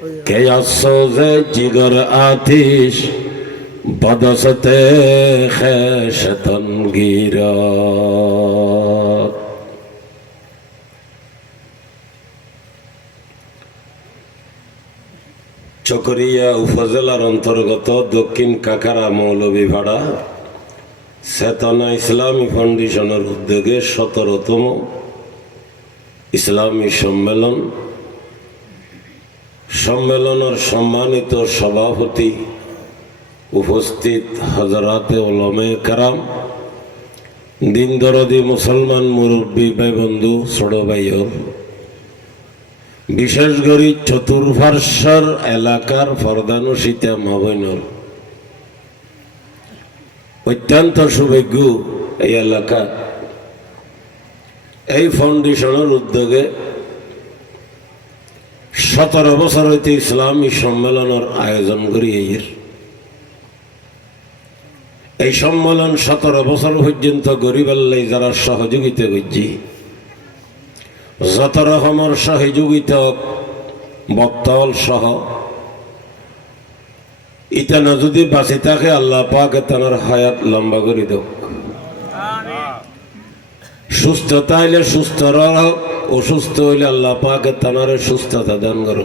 کہ افسوس جگر آتش بدست خیشتن گیرد চকরিয়া উপজেলার অন্তর্গত দক্ষিণ কাকারা মৌলভীপাড়া চেতনা ইসলামী ফাউন্ডেশনের উদ্যোগে 17তম ইসলামী সম্মেলনের সম্মানিত সভাপতি উপস্থিত হযরতে উলামায়ে কেরাম, দিন দরদি মুসলমান মুরব্বী ভাই বন্ধু ছোট ভাইও, বিশেষ করে চতুর্পার্শ্বর এলাকার ফরদানুশিতা মা বোনের, অত্যন্ত সৌভাগ্য এই এলাকা এই ফাউন্ডেশনের উদ্যোগে 17 বছর হইতে ইসলামী সম্মেলনের আয়োজন করি। এই সম্মেলন 17 বছর পর্যন্ত গরিবাল্লাই যারা সহযোগিতা করছি, যত রকমের সহযোগিতা বক্তাল সহ ইতানা যদি বাঁচি থাকে আল্লাহ পাক তার হায়াত লম্বা করে দেব, সুস্থতা হইলে সুস্থ রাখো, অসুস্থ হইলে আল্লাহ পাক তানারে সুস্থতা দান করো,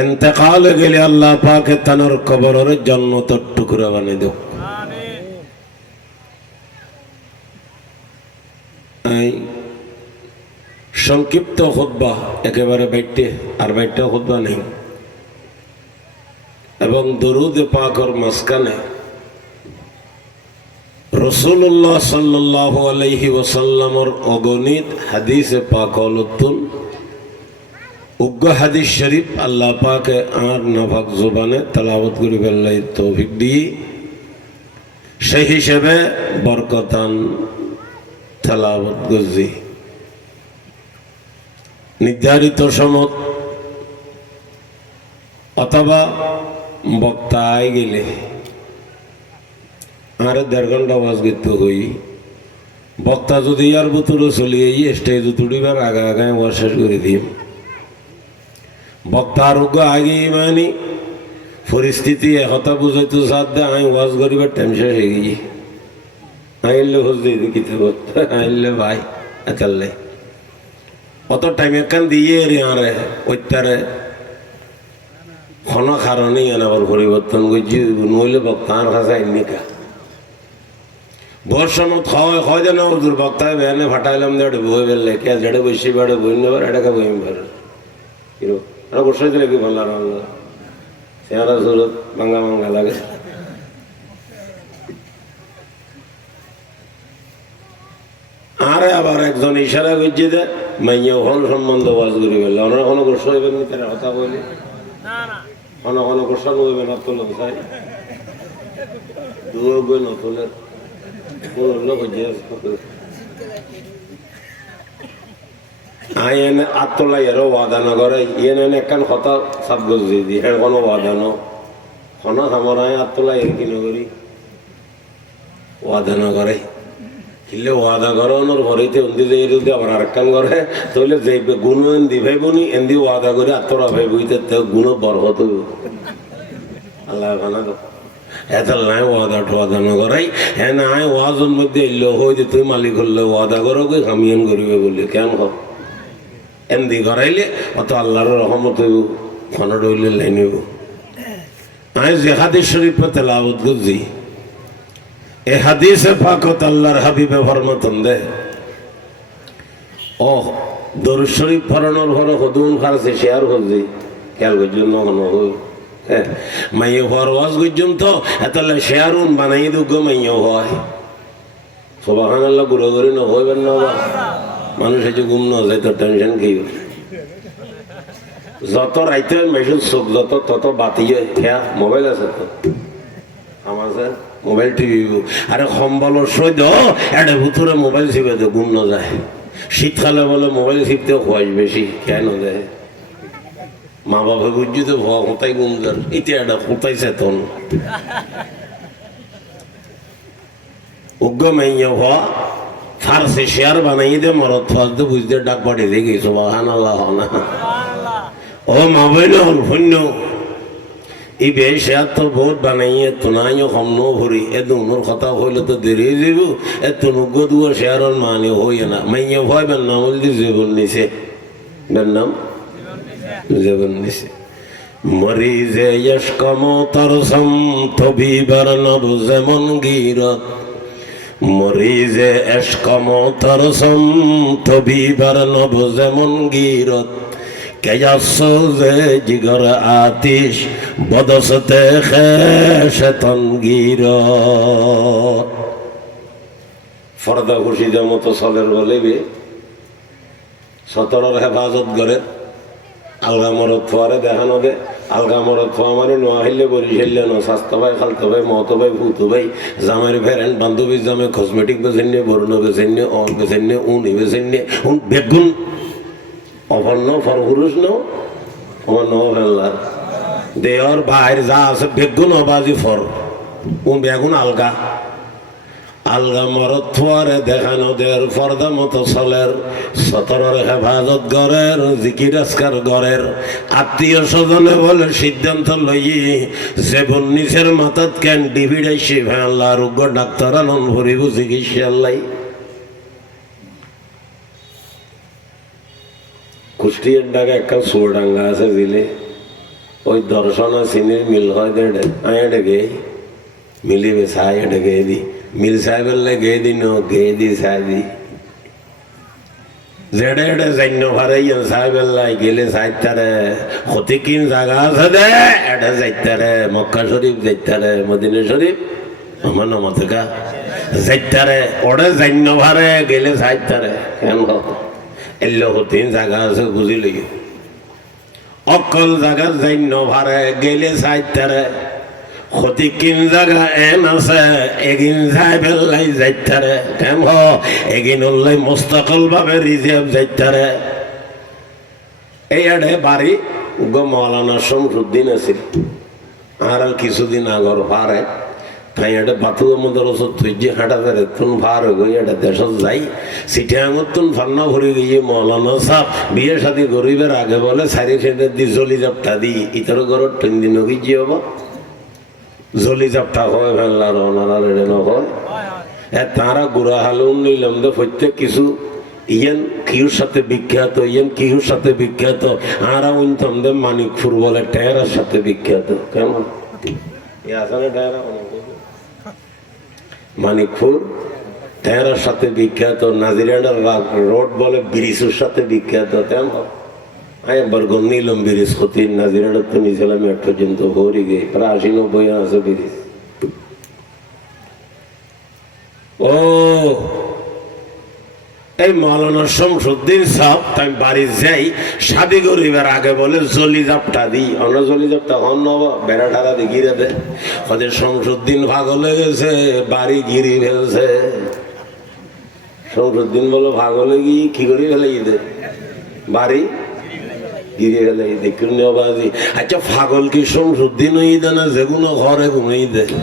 ইন্তেকালে গেলে আল্লাহ পাক তানার কবরের জান্নাতের টুকরা বানিয়ে দেব। সংক্ষিপ্ত খুতবা একেবারে বাইটে আর বাইটে খুতবা নেই, এবং দরুদ পাকের মাঝখানে রাসূলুল্লাহ সাল্লাল্লাহু আলাইহি ওয়াসাল্লামের অগণিত হাদিসে পাক হলতুন উগ্র হাদিস শরীফ আল্লাহ পাকে আর নাফাক জবানে তেলাওয়াত করি আল্লাহ তৌফিক দিয়ে, সেই হিসেবে বরকতান তেলাওয়াত করছি। নির্ধারিত সময় অথবা বক্তা আই গেলে আর 1.5 ঘন্টা ওয়াজ করতে হই, বক্তা যদি আর ভিতরে চলে এই স্টেজ তুলিবার আগে আগে ওয়াজ শেষ করে দিই। বক্তা আরোগ্য আগে মানে পরিস্থিতি একথা বুঝাইতো সাথ দে আমি ওয়াজ করিবার টাইম শেষ হয়ে গিয়ে আইলে হচ্ছে কিতাব আইলে ভাই আচাল্লে অত টাইম এখান দিয়ে আরে ওইটারে কোনো কারণেই আবার পরিবর্তন করছি নইলে বক্তার কাছে আইনিকা বর্ষমত হয় যেন হুজুর বক্তায় বেহানে ফাটাইলাম দেড়ে বই বেললে কে জেড়ে বসি বেড়ে বই নেবার এটাকে বই বেড়ে কিরো আর বসাই দিলে কি ভালো আল্লাহ চেহারা সুরত ভাঙ্গা ভাঙ্গা লাগে। আরে আবার একজন ইশারা করছে যে মাইয়া হল সম্বন্ধ ওয়াজ করি বললে ওনারা কোনো কষ্ট হইবেন নি তারা কথা বলি কোনো কষ্ট হইবে না তোলে চাই দূর বই না তোলে এনে আত্মলাই এরও ওয়াদা না করে এনে একখান কথা সাব গজি দি হ্যাঁ কোনো ওয়াদা ন খনা আমার আত্মলাই এর কিনে করি ওয়াদা না করে কিলে ওয়াদা করানোর ঘরেতে অন্দি যে যদি আবার আরেকখান করে তাহলে যে গুণ এন্দি ভাইবনি এন্দি ওয়াদা করে আত্মরা ভাইবইতে গুণ বরহত আল্লাহ খানা তো এত নাই ওয়াদা টোয়াদা না করাই হ্যাঁ না ওয়াজের মধ্যে এলো হইতে তুই মালিক হলে ওয়াদা করো কই কামিয়ান করিবে বলি কেন হোক এন্দি করাইলে অত আল্লাহর রহমত খনা ডইলে লাইনিব। আমি যে হাদিস শরীফ তেলাওয়াত করছি এই হাদিসে পাকত আল্লাহর হাবিবে ফরমাতন দে ও দরুদ শরীফ পড়ানোর পর হদুন খারছে শেয়ার করছি খেয়াল করছেন না হই মাইয়ে হওয়ার ওয়াজ করছেন তো এতলে শেয়ারুন বানাই দুগ্গ মাইয়ে হয় সুবহানাল্লাহ গুলো করে না হইবেন না মানুষ এই যে ঘুম না যায় তো টেনশন কি যত রাইতে মেসেজ চোখ যত তত বাতিয়ে খেয়া মোবাইল আছে তো আমার মোবাইল টিভি আরে সম্বলের সৈদ এটা ভিতরে মোবাইল চিপে দে ঘুম না যায় শীতকালে বলে মোবাইল চিপতে খোয়াইশ বেশি কেন দেয় মা বাবা বুঝছি তো কোথায় ঘুম যান এটা এটা কোথায় চেতন উগ্র মাইয়া হওয়া ফার্সি শেয়ার বানাই দে মরদ ফার্স দে বুঝতে ডাক পাঠিয়ে দিয়ে গেছো সুবহানাল্লাহ না ও মা বইন শূন্য এই বেশে তো ভোট বানাইয়ে তোনাইও সম্ন ভরি এ দুনোর কথা হইলে তো দেরি যাব এ তনুগ দুয়া শেয়ারর মানে হইয়ে না মাইয়া ভয় বেন নাম বলতে জীবন নিছে বেন নাম জীবন নিছে মরিজে ইশকম তরসম তবিবার নব যেমন গিরত মরিজে ইশকম তরসম তবিবার নব যেমন গিরত কেয়াসে জিগর আতিশ বদসতে খেশতন গিরত ফরদা খুশিদের মতো চলের বলে বে সতরের হেফাজত করে আলগা মরদ ফোয়ারে দেখানো দে আলগা মরদ ফোয়া মানে নোয়া হিললে বরি হিললে ন স্বাস্থ্য ভাই খালতো ভাই মতো ভাই ভূতো ভাই জামের ফেরেন বান্ধবীর জামে কসমেটিক বেছেন নিয়ে বর্ণ বেছেন নিয়ে অন বেছেন নিয়ে উনি বেছেন নিয়ে উন বেগুন অভর্ণ ফরপুরুষ ন আমার ন ফেললার দেহর ভাইয়ের যা আছে বেগুন অবাজি ফর উন বেগুন আলগা আলগা মরদ ফোয়ারে দেখানো দের ফর্দা মতো চলের সতরের হেফাজত গড়ের জিকির আজকার গড়ের আত্মীয় স্বজনে বলে সিদ্ধান্ত লই যে বন্নিসের মাথাত কেন ডিভিডাইছি ভেল্লা রোগ্য ডাক্তার আনন্দ ভরিব চিকিৎসা লাই কুষ্টিয়ার ডাকে একটা সুরডাঙ্গা আছে দিলে ওই দর্শন চিনির মিল হয় দেড়ে আয় ডেকে মিলিবে সাই ডেকে দি মিল সাহেবের গে দিন গে দি সাহেবি যেডে এডে জান্য ভারাইয়ান সাহেবের লাই গেলে সাইতারে ক্ষতি কিন জায়গা আছে দে এটা যাইতারে মক্কা শরীফ যাইতারে মদিনা শরীফ আমার নামতে কা যাইতারে ওডে জান্য ভারে গেলে সাইতারে কেন এলো ক্ষতি জায়গা আছে বুঝি লই অকল জায়গা জান্য ভারে গেলে সাইতারে ক্ষতি কিন জায়গা এন আছে এগিন সাহেবের লাই যাইতারে কেন এগিন উল্লাই মুস্তাকল ভাবে রিজার্ভ যাইতারে এই আড়ে বাড়ি গো মৌলানা শমসুদ্দিন আছিল আর কিছুদিন আগর ভারে তাই এটা বাথুর মধ্যে ওষুধ তুই হাঁটা ধরে তুন ভার হয়ে এটা দেশ যাই সিটি আঙুর তুন ফান্না ভরে গিয়ে মৌলানা সাহ বিয়ে সাথে গরিবের আগে বলে সারি সেটা দি জলি জাপটা দি ইতর গরর তিন দিন গিয়ে হব জলি জাপটা হয় ফেললার ওনারা রেড়ে নয় তারা গুড়া হালুন নিলাম তো প্রত্যেক কিছু ইয়ান কিহুর সাথে বিখ্যাত ইয়ান কিহুর সাথে বিখ্যাত আরা উনতম দে মানিকপুর বলে টেরার সাথে বিখ্যাত কেমন আসলে টেরা মানিকপুর টেরার সাথে বিখ্যাত নাজিরান্ডার রোড বলে ব্রিজের সাথে বিখ্যাত তেমন আমি একবার নিলাম ব্রিজ ক্ষতি নাজিরান্ডার তো নিয়েছিলাম এক পর্যন্ত ভরি গে প্রায় 80-90 আছে ব্রিজ ও এই মৌলানা শমসুদ্দিন সাহেব তাই বাড়ি যাই শাদি করিবার আগে বলে জলি জাপটা দিই আমরা জলি জাপটা হন বেড়া ঠাড়া দিয়ে ঘিরে দেয় ওদের শমসুদ্দিন পাগল হয়ে গেছে বাড়ি ঘিরি ফেলছে শমসুদ্দিন বলো পাগল হয়ে গিয়ে কি করি ফেলে দে বাড়ি ঘিরে ফেলে দেখুন বাজি আচ্ছা পাগল কি শমসুদ্দিন হয়ে দে না যেগুলো ঘরে ঘুমিয়ে দেয়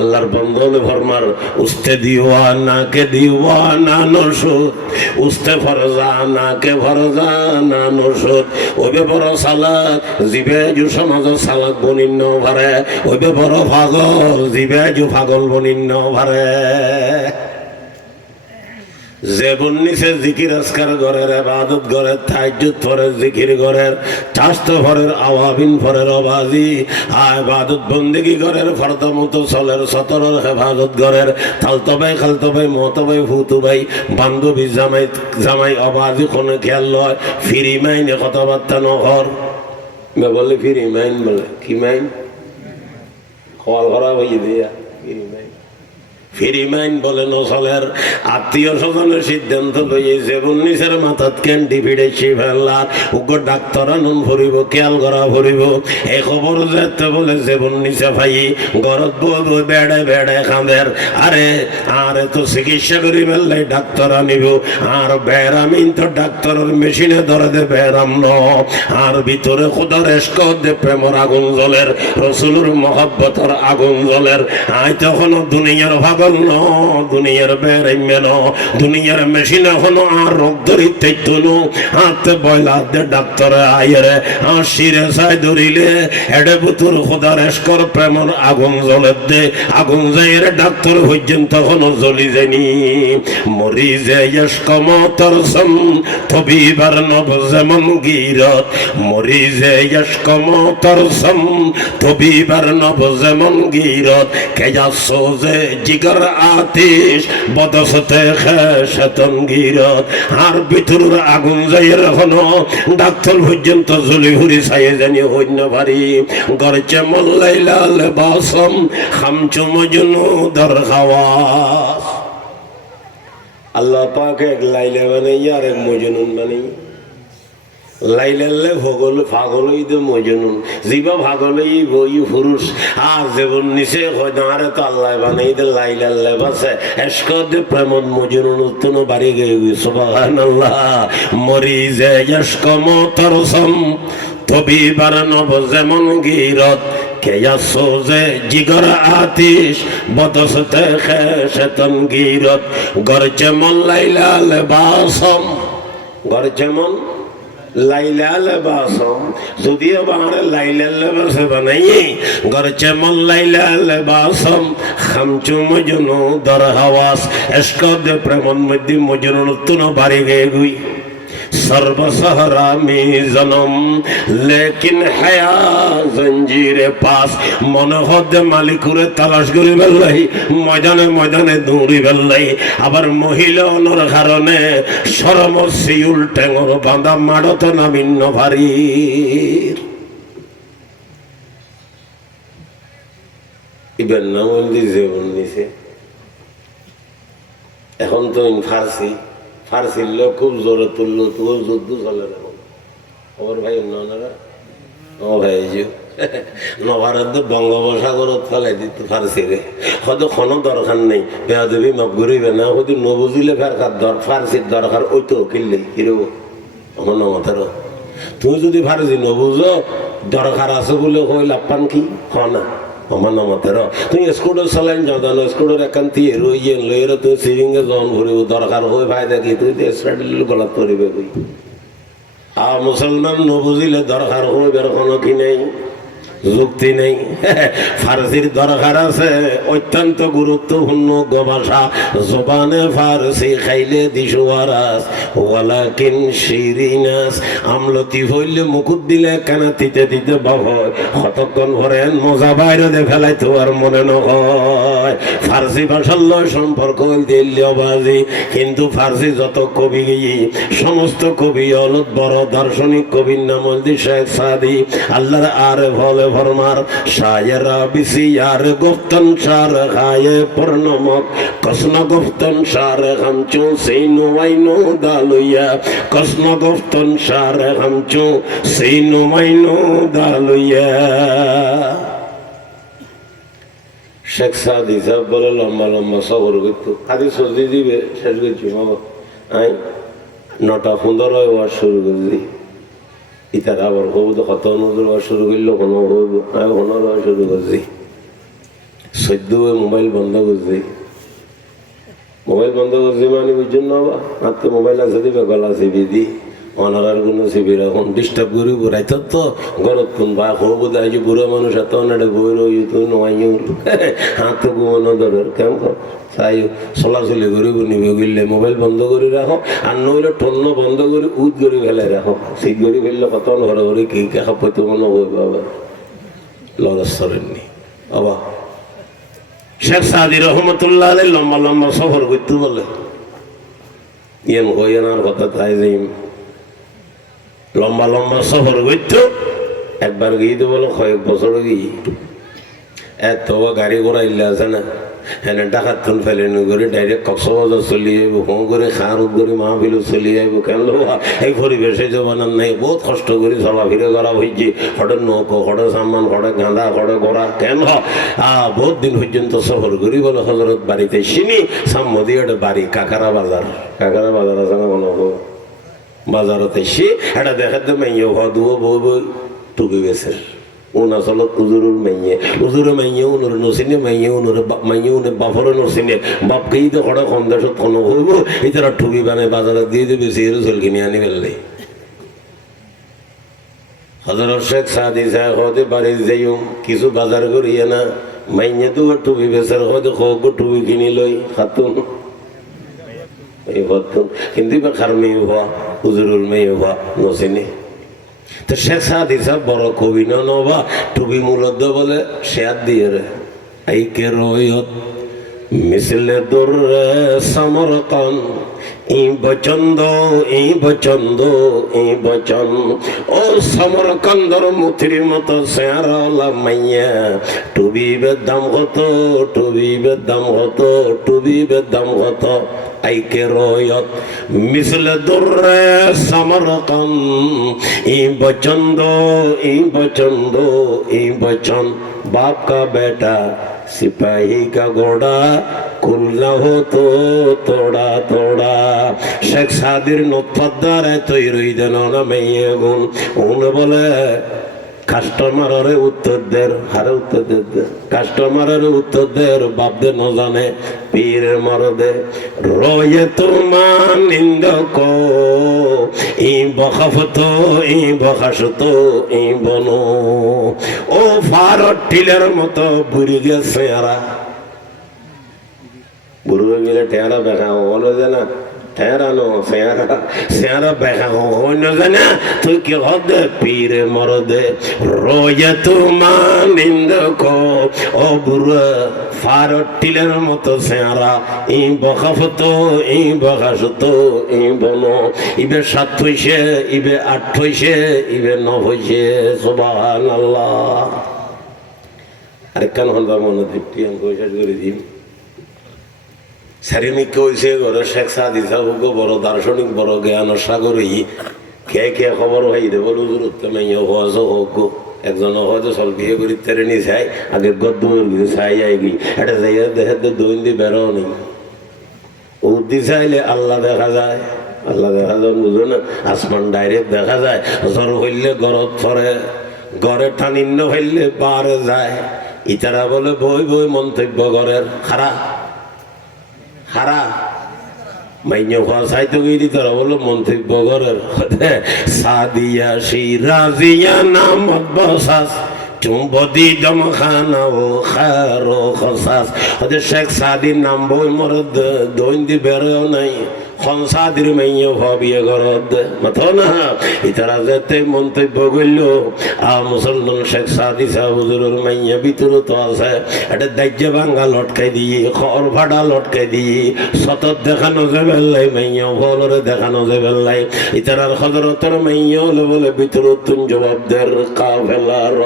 আল্লাহর বন্ধনে ফরমার উস্তে দিওয়ানা কে দিওয়ানা নসুদ উস্তে ফরজানা কে ফরজানা নসুদ ওবে বড় সালাক জিবে জু সমাজ সালাক বনিন্ন ভারে ওবে বড় পাগল জিবে জু পাগল বনিন্ন ভারে যে বন্নিসে জিকির আজকার ঘরের ইবাদত ঘরের তাহাজ্জুদ ফরের জিকির ঘরের চাস্ত ফরের আওয়াবিন ফরের আওয়াজি ইবাদত বন্দেগি ঘরের ফরদা মতো চলের সতরের হেফাজত ঘরের তালতো ভাই খালতো ভাই মতো ভাই ফুতু ভাই বান্ধবী জামাই জামাই আওয়াজি কোনে খেয়াল লয় ফিরি মাইনে কথাবার্তা নহর বলে ফিরি মাইন বলে কি মাইন কল করা হয়ে দিয়া ফিরি মাইন ফিরিমাইন বলে নসলের আত্মীয় স্বজনের সিদ্ধান্ত লইয়ে যে বন্নিসের মাথাত কেন ডিভিডেছি ফেললা উগ্র ডাক্তার আনন্দ ভরিব খেয়াল করা ভরিব এই খবর যেতে বলে যে বন্নিসে ভাই গরত বউ বেড়ে বেড়ে কাঁদের আরে আরে তো চিকিৎসা করি ফেললে ডাক্তার আনিব আর বেড়ামিন তো ডাক্তারের মেশিনে ধরে দে বেড়াম ন আর ভিতরে খোদার এস্ক দে প্রেমর আগুন জলের রসুলের মহব্বতর আগুন জলের আয় তখন দুনিয়ার ভাগ গল দুনিয়ার বেড়াইমেন দুনিয়ার মেশিন এখনো আর রোগ ধরিতে তুনু হাতে বয়লা দে ডাক্তার আইরে শিরে চাই ধরিলে এডে বুতুর খোদার এসকর প্রেমর আগুন জ্বলে দে আগুন যাইরে ডাক্তার হইছেন তখনও জ্বলি যায়নি মরি যে এসকম তরসম তবিবার নব যেমন গিরত মরি যে এসকম তরসম তবিবার নব যেমন গিরত কেজা সোজে জিগর আতিশ বদসতে খেশতন গিরত আর ভিতরের আগুন যাইয়ের এখনো ডাক্তার পর্যন্ত জ্বলি হুরি ছাইয়ে জানি হইন পারি গরচে মল্লাইলাল বাসম খামচু মজনু দর খাওয়াস আল্লাহ পাক এক লাইলা বানাই আর এক মজনুন বানাই লাইলাল্লে ভগল পাগল দে মজনুন জিবা ভাগলই বই পুরুষ আর জীবন নিচে হইদারে তো আল্লাহ বানাই দে লাইলাল্লে বাসে এশক দে প্রেমত মজনুন উত্তন বাড়ি গই সুবহানাল্লাহ মরি যে এশক মতরসম তবিবার নব যেমন গিরত কেয়া সোজে জিগর আতিশ বদসতে খেশতন গিরত গরচে মন লাইলাল বাসম গরচে মন লাইলাল বাসম যদিও বাংলা লাইলাল বাসে বানাই গরচে মন লাইলাল বাসম খামচু মজনু দর হাওয়াস এশক দে প্রেমন মধ্যে মজনু তুন বাড়ি গে গুই सर्वसहरा में जन्म लेकिन हया जंजीरे पास मन हद मालिकुरे तलाश करी बेल्लाई मयदाने मयदाने दौड़ी बेल्लाई आबार महिला अनर कारणे शरम सिउल टेंगर बांधा माड़ते नामिन्न भारीर इबन नामंदी जेबन निसे এখন তো ফার্সি ফার্সির লোক খুব জোরে তুললো তো যুদ্ধ চলে না খবর ভাই উন্নয়নেরা ও ভাই নভারত বঙ্গোপসাগরত ফেলাই দিত ফার্সিরে হয়তো কোনো দরকার নেই বেয়াদবি মাপ ঘুরিবে না হয়তো নবুঝিলে ফেরকার ফার্সির দরকার ওই তো কিনলে হিরো আমার নমতেরও তুমি যদি ফার্সি নবুঝো দরকার আছে বলে কই লাপান কি হ না আমার নামতের তুই স্কুটার চালাইন যাও স্কুটার একান্তি রইয়েন লইরে তুই সিভিংয়ে জন ভরিব দরকার হয়ে ভাই দেখি তুই তো স্টাডিল গলাত করিবে কই আর মুসলমান নবুঝিলে দরকার হইবে কোনো কি নেই যুক্তি নেই ফার্সির দরকার আছে অত্যন্ত গুরুত্বপূর্ণ ভাষা জবানে ফার্সি খাইলে দিশোয়ারাস ওয়ালাকিন শিরিনাস আমলতি হইলে মুকুট দিলে কানা তিতে দিতে বাবা কতক্ষণ ভরেন মজা বাইরে দে ফেলাই তো আর মনে নয় ফার্সি ভাষার লয় সম্পর্ক দিল্লিবাজি কিন্তু ফার্সি যত কবি গিয়ে সমস্ত কবি অলদ বড় দার্শনিক কবির নাম হল শেখ সাদি আল্লাহর আর ভলে ফরমার শায়রা বিসিয়ার গুফতন শার খায়ে পরনমক কসনা গুফতন শার হামচু সেইনু ওয়াইনু দালুয়া কসনা গুফতন শার হামচু সেইনু ওয়াইনু দালুয়া শেখ সাদি সাহেব বলে লম্বা লম্বা সবর করতো খাদি সর্দি দিবে শেষ করছি বাবা আই 9টা 15 ওয়াজ শুরু করছি ইতার আবার হবু তো কত নজর শুরু করলো কোনো হবু আমি 15 শুরু করছি 14 মোবাইল বন্ধ করছি মানে বুঝছেন না বা হাতে মোবাইল আছে দিবে গলা চিবি দি অনারার কোনো চিবি এখন ডিস্টার্ব করি বুড়াই তো ঘরত কোন বা হবু দেয় যে বুড়ো মানুষ এত অনেক বই রই তুই নয় হাতে ঘুমানো দরের কেমন তাই চলাচলি করিব নিবে গেলে মোবাইল বন্ধ করে রাখো আর নইলে টন্ন বন্ধ করে উদ করে ফেলে রাখো শীত করে ফেললে কত ঘরে ঘরে কি কেখা পৈতে মনে হই বাবা লড়াস্তরেননি বাবা শেখ সাদি রহমতুল্লাহ আলাই লম্বা লম্বা সফর করতে বলে ইয়েম হইয়ানার কথা তাই যে লম্বা লম্বা সফর করতো একবার গিয়ে তো বলো কয়েক বছর গিয়ে এত গাড়ি ঘোড়া ইল্লে আছে না হ্যাঁ ডাকাতন ফেলে করে ডাইরেক্ট কক্সবাজার চলি যাইব কম করে খার করে মাহফিল চলি যাইব কেন এই পরিবেশে জমানার নাই বহুত কষ্ট করে চলাফিরে করা হয়েছে হঠাৎ নৌকো হঠাৎ সামান হঠাৎ গাঁদা হঠাৎ গড়া কেন বহুত দিন পর্যন্ত সফর করি বলে হজরত বাড়িতে চিনি সাম্মদি একটা বাড়ি কাকারা বাজার আছে না কোনো বাজারতে সে এটা দেখাতে মাইয়া হওয়া দুবো বউ বই টুকি গেছে উনা চলত উজুরুর মাইয়ে উজুরে মাইয়ে উনুর নসিনে মাইয়ে উনুর মাইয়ে উনে বাফরে নসিনে বাপকেই তো হঠাৎ কম দেশত কোনো হইব এই তারা ঠুবি বানায় বাজারে দিয়ে দেবে সিরু চল কিনে আনি ফেললে হজরত শেখ সাদি সাহেব হতে পারে যাইও কিছু বাজার করিয়ে না মাইনে তো টুবি বেচার হয়তো হোক টুবি কিনি লই খাতুন এই খাতুন কিন্তু খার মেয়ে হওয়া হুজুরুর মেয়ে হওয়া নসিনে তো শেখ সাদি সাহেব বড় কবি নবা টুবি মূলত বলে শেয়ার দিয়ে রে আইকে রয়ত মিসলে দুর্রে সমরকন ই বচন্দ ই বচন্দ ই বচন ও সমরকন্দর মুথির মতো শেয়ারলা মাইয়া টুবি বেদাম হতো টুবি বেদাম হতো টুবি বেদাম হতো আইকে রয়ত মিসলে দুর্রে সমরকন ই বচন্দ ই বচন্দ ই বচন बाप का बेटा सिपाही का घोड़ा कुल न हो तो थोड़ा थोड़ा शेख सादिर नोत्फादार है तो ही देना ना मैं ये गुण उन बोले কাস্টমারের উত্তর দের হারে উত্তর দে কাস্টমারের উত্তর দের বাপ দে ন জানে পীর মরদে রয়ে তোমার নিন্দ কো ই বখাফত ই বখাসত ই বন ও ফারত টিলের মতো বুড়ি গেছে আরা বুড়ো গেলে টেরা দেখা হলো যে না ঠেরানো সেরা বেখা হইন জানা তুই কি হদে পীরে মরদে রয়ে তোমার নিন্দ কো ও বুড়ো ফারত টিলের মতো সেরা ই বখাফত ই বখাসত ই বন ইবে 7 হইছে ইবে 8 হইছে ইবে 9 হইছে সুবহানাল্লাহ আরে কেন হলবা মনে তৃপ্তি আমি কইসা করে দিই সারিমিক হয়েছে ঘরে শেখ সাদি সাহুক বড় দার্শনিক বড় জ্ঞান সাগরী কে কে খবর হয়ে দেবো হুজুরত্ব মেয়ে হজ হোক একজন হয়তো সব বিয়ে করি তেরে নি চাই আগে গদ্দমের কিছু চাই যাই গি এটা যাই দেখে তো দৈন্দি বেরো নেই উদ্দি চাইলে আল্লাহ দেখা যায় আল্লাহ দেখা যায় বুঝো না আসমান ডাইরেক্ট দেখা যায় জ্বর হইলে গরত ফরে গড়ে টানিন্য হইলে পারে যায় ইতারা বলে বই বই মন্তব্য ঘরের খারাপ হারা মাইনে ভাষায় তো গিয়ে তারা বলো মন্তব্য করার সাদিয়া সিরাজিয়া নামত বসাস চুম্বদি দমখানা ও খারো খসাস ওদের শেখ সাদির নাম বই মরদ দৈন্দি বেরোও নাই খনসাদির মাইয়ে ভাবিয়ে ঘরত মাথো না ইতারা যেতে মন্তব্য করল মুসলমান শেখ সাদি সাহেব হুজুরের মাইয়ে ভিতরে তো আছে এটা দাহ্য ভাঙ্গা লটকাই দিয়ে খড় ভাড়া লটকাই দিয়ে সতত দেখানো যাবে লাই মাইয়ে ফলরে দেখানো যাবে লাই ইতারার হজরতের মাইয়ে হলে বলে ভিতরে তুন জবাব দের কাফেলার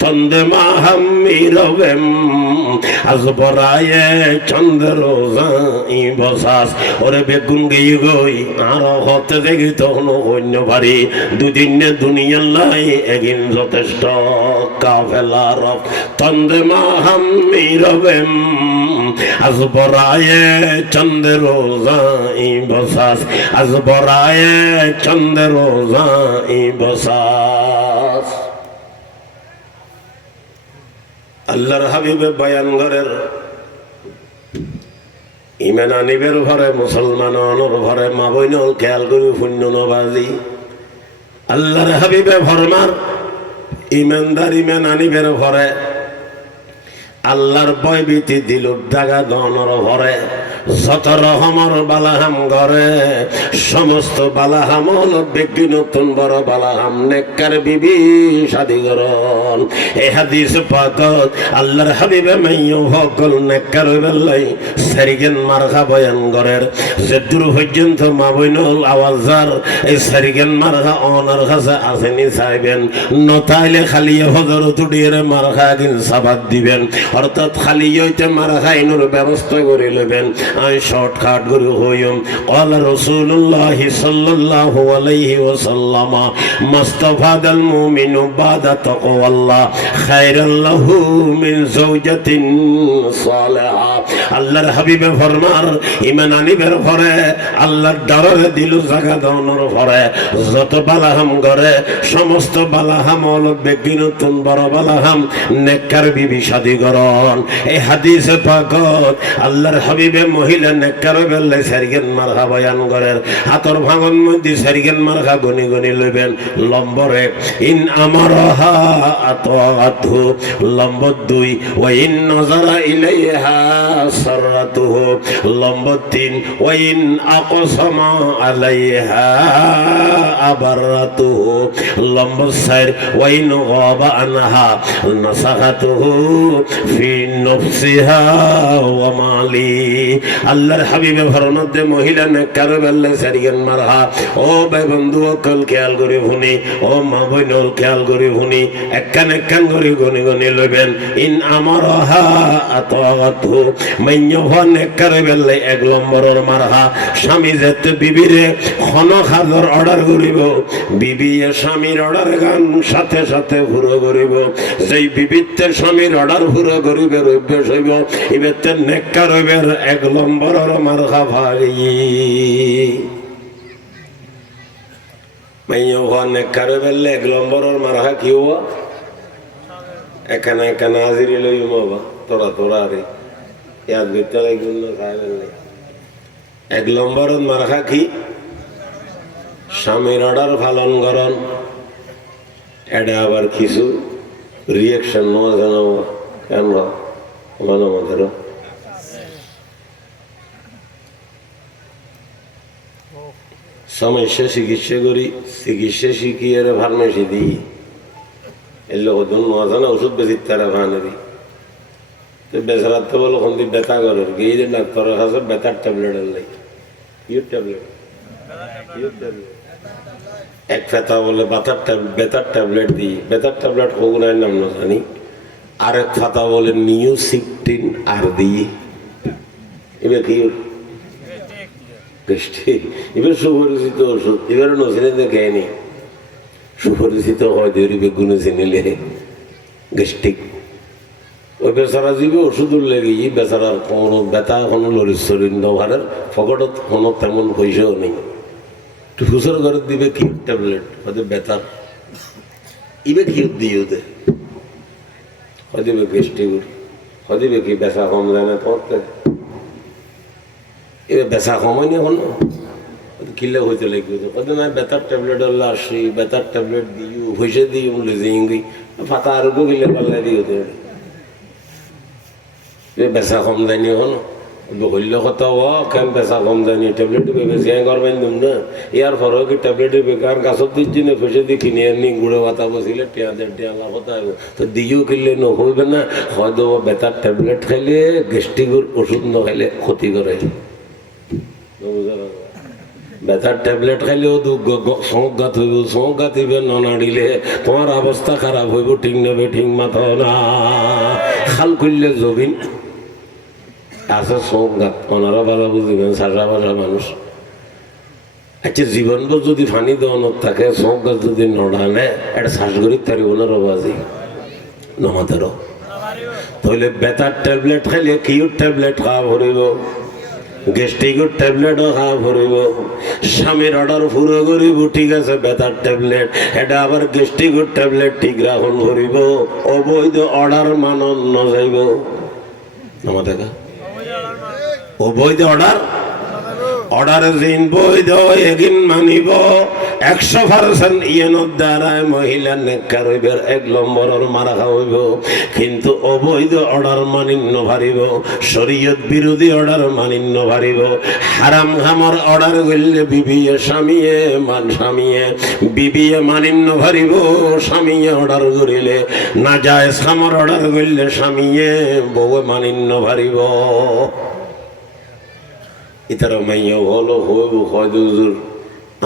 তন্দে মাহাম্মি রবেম আজ বরায়ে চন্দ্র ই বসাস ওরে বেগুন গিয়ে গই আর হতে দেখি তখন অন্য পারি দুদিন দুনিয়ার লাই একদিন যথেষ্ট কাফেলার তন্দে মাহাম্মি রবেম আজ বরায়ে চন্দ্র ই বসাস আজ বরায়ে চন্দ্র ই বসাস আল্লাহর হাবিবে বয়ান করেন ইমান আনিবের ঘরে মুসলমানের ঘরে মা বইনল খেয়াল করি শূন্য নবাজি আল্লাহর হাবিবে ফরমার ইমানদার ইমান আনিবের ঘরে আল্লাহর ভয় ভীতি দিল দাগা দনর ঘরে যত রহমর বালাহাম ঘরে সমস্ত বালাহাম হল ব্যক্তি নতুন বড় বালাহাম নেককার বিবি শাদি করন এ হাদিস পাকত আল্লাহর হাবিবে মাইয়ো হকল নেককার বেলাই সারিগেন মারখা বয়ান ঘরের যে দূর পর্যন্ত মা বইনল আওয়াজার এই সারিগেন মারখা অনার কাছে আসেনি চাইবেন নতাইলে খালি হজর তুডিয়ে মারখা গিন সাবাদ দিবেন অর্থাৎ খালি হইতে মারখা ইনুর ব্যবস্থা করে নেবেন আই শর্টকাট করে হইম قال رسول الله صلى الله عليه وسلم مستفاد المؤمن بعد تقوى الله خير له من زوجة صالحة আল্লাহর হাবিবে ফরমান ঈমান আনিবের পরে আল্লাহর ডরে দিল জায়গা দাওনের পরে যত বালাহাম করে সমস্ত বালাহাম হলো বেগিনতুন বড় বালাহাম নেককার বিবি শাদী করন এই হাদিসে পাকত আল্লাহর হাবিবে মহিলা নেককার বেলে সারিগেন মারহা বয়ান করেন হাতর ভাঙন মধ্যে সারিগেন মারহা গনি গনি লইবেন লম্বরে ইন আমারহা আতাআতহু লম্বর 2 ওয়া ইন নাযারা ইলাইহা সাররাতুহু লম্বর 3 ওয়া ইন আকসামা আলাইহা আবারাতুহু লম্বর 4 ওয়া ইন গাবা আনহা নাসাহাতুহু ফি নফসিহা ওয়া মালি আল্লাহর হাবিবে ফরমাতে মহিলা নেককার বেলে সারিগেন মারহা ও ভাই বন্ধু অকল খেয়াল করে শুনি ও মা বইনল খেয়াল করে শুনি একখান একখান করে গনি গনি লইবেন ইন আমারহা আতাআতহু মাইয়্যভা নেককার বেলে 1 নম্বরের মারহা স্বামী যেতে বিবিরে খন খাজর অর্ডার করিব বিবি স্বামীর অর্ডার গান সাথে সাথে পুরো করিব যেই বিবিতে স্বামীর অর্ডার পুরো করিবে অভ্যাস হইব ইবেতে নেককার হইবের 1 নম্বরের মারহা ভাই মাইয়্যভা নেককার বেলে 1 নম্বরের মারহা কি হওয়া এখানে এখানে হাজিরি লইম বাবা তোরা তোরা রে ইয়াদ করতে লাগবে না খাইবেন 1 নম্বরের মারহা কি স্বামীর অর্ডার পালন করন এটা আবার কিছু রিয়াকশন নেওয়া জানো কেন মানো আমাদেরও সমস্যা চিকিৎসা করি চিকিৎসা শিখিয়ে ফার্মেসি দিই এর লোক নেওয়া জানা ওষুধ বেশি তারা ভানেরি বেচারার তো বলো কোন ব্যথা করে গিয়ে যে ডাক্তারের কাছে ব্যথার ট্যাবলেট আনলাই ট্যাবলেট এক ফেতা বলে বেতার ট্যাবলেট দিই বেতার ট্যাবলেট কোগুনার নাম না জানি আরেক ফাতা বলে নিউসিকটিন আর দিই এবার কি এবার সুপরিচিত ওষুধ এবার নসিনে দেখেনি সুপরিচিত হয় দেরি বেগুনে চিনিলে গ্যাস্ট্রিক ওই বেচারা যাবে ওষুধ লেগে বেচারার কোনো ব্যথা কোনো লরির শরীর নভারের ফকটত কোনো তেমন পয়সাও নেই একটু হুসর করে দিবে কি ট্যাবলেট হয়তো ব্যথার ইবে কি দিয়ে ওদের হয়তো গ্যাস্ট্রিক হয়তো কি বেচা কম যায় না তোমার এবার বেচা কমায়নি এখন কিনলে হইতে লাগবে তো কত না বেতার ট্যাবলেট হলে আসি বেতার ট্যাবলেট দিও পয়সা দিই বলে যে ফাতা আর কিনলে পাল্লাই দিয়ে হতে পারে বেচা কম যায়নি এখন হইলে কথা হ কেন বেচা কম যায়নি ট্যাবলেট বেশি করবেন দিম না ইয়ার পরেও কি ট্যাবলেট বেকার গাছত দিচ্ছি না পয়সা দিয়ে কিনে আনি গুঁড়ো ভাতা বসিলে টিয়া দেড় টিয়া লাভ হতে হবে তো দিয়েও কিনলে নহইবে না হয়তো বেতার ট্যাবলেট খাইলে গ্যাস্ট্রিকের ওষুধ ন খাইলে ক্ষতি করে ব্যথার ট্যাবলেট খাইলেও সংঘাত হইব সংঘাত হইবে নাড়িলে তোমার অবস্থা খারাপ হইব ঠিক নেবে ঠিক মাথা না খাল করলে জবিন আছে সংঘাত ওনারা ভালো বুঝিবেন সাজা ভাষা মানুষ আচ্ছা জীবনভর যদি ফানি দেওয়ানোর থাকে সংঘাত যদি নড়ানে এটা শ্বাস করি তারি ওনারও বাজি নমাদেরও তাহলে ব্যথার ট্যাবলেট খাইলে কিউ ট্যাবলেট খাওয়া ভরিব গ্যাস্ট্রিকের ট্যাবলেটও খাওয়া ভরিব স্বামীর অর্ডার পুরো করিব ঠিক আছে ব্যথার ট্যাবলেট এটা আবার গ্যাস্ট্রিকের ট্যাবলেট ঠিক রাখন ভরিব অবৈধ অর্ডার মানন ন যাইব আমাদের অবৈধ অর্ডার দিন বৈধ এগিন মানিব 100% ইয়েনের দ্বারায় মহিলা নেককার হইবের 1 নম্বরের মারা হইব কিন্তু অবৈধ অর্ডার মানিন্য ভারিব শরীয়ত বিরোধী অর্ডার মানিন্য ভারিব হারাম খামর অর্ডার করলে বিবিয়ে স্বামীয়ে বিবিয়ে মানিন্য ভারিব স্বামীয়ে অর্ডার করিলে না যায় খামর অর্ডার করলে স্বামীয়ে বউয়ে মানিন্য ভারিব ইতারা মাইয়া হলো হইব হয়তো হুজুর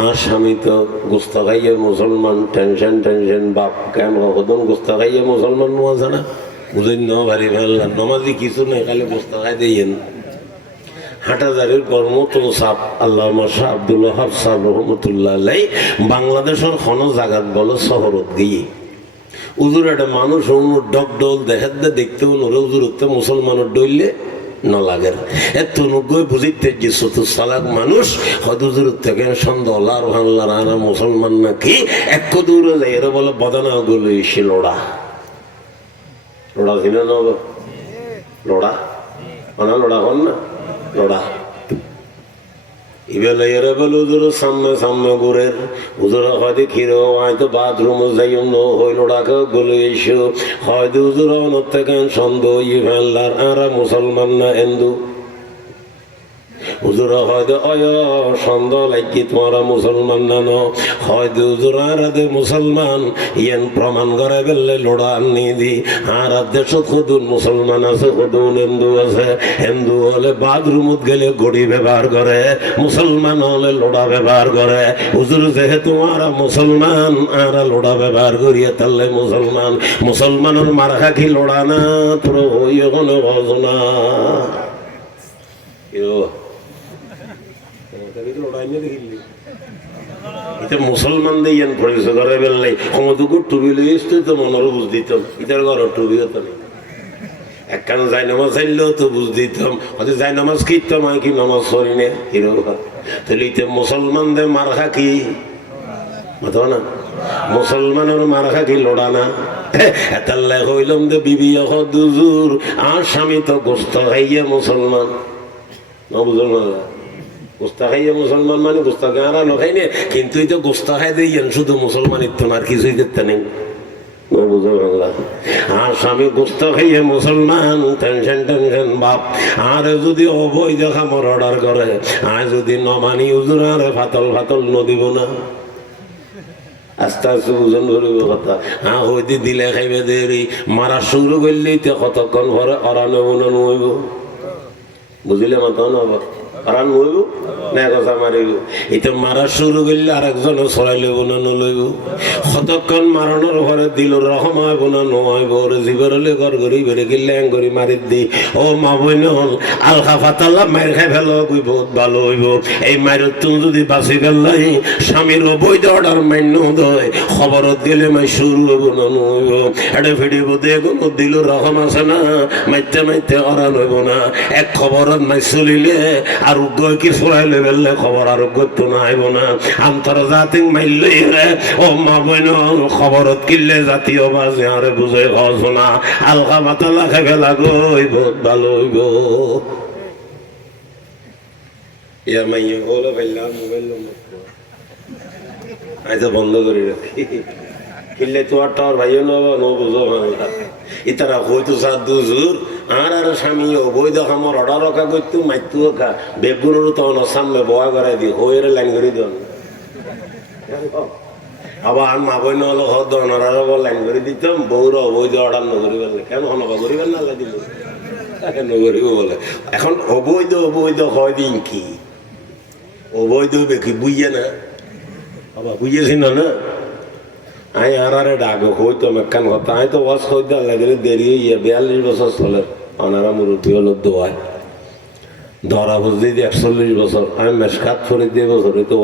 আর স্বামী তো গোস্তা খাইয়ে মুসলমান টেনশন বাপ কেন হদন গোস্তা খাইয়ে মুসলমান নোয়া জানা বুঝেন ন ভারি ভাল্লা নমাজি কিছু নেই খালি গোস্তা খাই দিয়েন হাটাজারির কর্মতল সাপ আল্লামা শাহ আব্দুল ওয়াহাব সাহেব রহমতুল্লাহ আলাই বাংলাদেশের খন জাগাত বলে শহরত গিয়ে উজুর একটা মানুষ ডক ডল দেখাতে দেখতে ওরে উজুর উঠতে মুসলমানের ডইলে নলাগে এত নব্বই বুঝিতে যে চতুর্সালাক মানুষ হদুজুর থেকে সন্দেহ আর ভাঙলার আনা মুসলমান নাকি এক দূরে যাই এরা বলে বদানা গুলো এসে লোড়া লোড়া ছিল না লোড়া অনা লোড়া হন না লোড়া ইবেলে এরা বলে উজুর সামনে সামনে ঘুরের উজুরা হয়তো খিরো হয়তো বাথরুম যাই হইল ডাকা বলে এসো হয়তো উজুর অনত থেকে সন্দেহ ইভেলার আরা মুসলমান না হিন্দু হুজুরা হয়তো অয় সন্দেহ লাগি তোমারা মুসলমান না ন হয়তো হুজুর আরাদে মুসলমান ইয়েন প্রমাণ করে বেললে লোড়া আনি দি আর দেশত কদুন মুসলমান আছে কদুন হিন্দু আছে হিন্দু হলে বাথরুমত গেলে গড়ি ব্যবহার করে মুসলমান হলে লোড়া ব্যবহার করে হুজুর যেহেতু আরা মুসলমান আরা লোড়া ব্যবহার করিয়ে তাহলে মুসলমান মুসলমানের মার্কা কি লোড়া না তোর হই ওখানে ভজনা মুসলমান দিয়ে পরিচয় করে বেললে ক্ষমতুকুর টুবি লইতে তো মনের বুঝ দিতাম ইটার ঘর টুবি হতো না একখান যাই নামাজ চাইলেও তো বুঝ দিতাম হয়তো যাই নামাজ কিতাম আমি কি নামাজ পড়ি না এরকম তাহলে মুসলমানদের মার্কা কি হতো না মুসলমানের মার্কা কি লোড়া না এতাল্লাই হইলাম যে বিবি দুজুর আর স্বামী তো গোস্ত খাইয়ে মুসলমান না মুসলমান গোস্তা খাইয়ে মুসলমান মানে গোস্তা গাঁরা নখাই নে কিন্তু এই তো গোস্তা খাই দিয়ে শুধু মুসলমানের তো আর কিছুই দেখতে নেই বুঝো বাংলা আর স্বামী গোস্তা খাইয়ে মুসলমান টেনশন টেনশন বাপ আর যদি অবৈধ খামর অর্ডার করে আর যদি নমানি উজুর আরে ফাতল ফাতল নদিব না আস্তে আস্তে ওজন ধরিব কথা হ্যাঁ হইতে দিলে খাইবে দেরি মারা শুরু করলেই তো কতক্ষণ ভরে অরা নেব না নইব বুঝিলে মাতাও না আবার আরান হইব না কথা মারিব এটা মারা শুরু করলে আরেকজন ছড়াই লইব না নলইব কতক্ষণ মারানোর ঘরে দিল রহম হইব না নইব ওরে জীবর হলে ঘর ঘুরি বেড়ে গেলে ল্যাং করি মারি দি ও মা বই নহল আলখা ফাতাল্লা মায়ের খাই ফেল বহুত ভালো হইব এই মায়ের তুমি যদি বাঁচি ফেললাই স্বামীর অবৈধ অর্ডার মান্য দয় খবরত গেলে মাই শুরু হইব না নইব এটা ভিডিও দেখুন দিল রহম আছে না মাইতে মাইতে অরান হইব না এক খবরত মাই চলিলে আরোগ্য কি ছড়াই লেবেললে খবর আরোগ্য তো নাইব না আন্তর্জাতিক মাইলই ও মা বইন খবরত কিনলে জাতীয় বাজে আরে বুঝে হস না আলকা মাতালা খাইবে লাগো বহুত ভালো হইব ইয়া মাইয়া হলো ভাইলা মোবাইল আইতো বন্ধ করে রাখি কিনলে তো আর টাওয়ার ভাইও নো বুঝো বাংলা ইতারা হয়তো সাত দুজুর আর আর স্বামী অবৈধ খামর অর্ডার রক্ষা করতো মাইতো খা বেগুনের তখন সামনে বোয়া করাই দি হইরে লাইন করে দিন আবার মা বই নহলে হত দনার লাইন করে দিতাম বউর অবৈধ অর্ডার নগরি বললে কেন হনবা করিবেন না আল্লাহ দিল নগরিব বলে এখন অবৈধ অবৈধ হয় দিন কি অবৈধ বেশি বুঝিয়ে না আবার বুঝিয়েছি না না আই আর ডাক হইতো মেকান কথা আই তো ওয়াজ হইতে লাগলে দেরি হইয়া 42 বছর চলে আনারা মুরব্বী হলো দোয়ায় ধরা বুঝতে 41 বছর আমি মেশকাত ফরিদ 2 বছর তো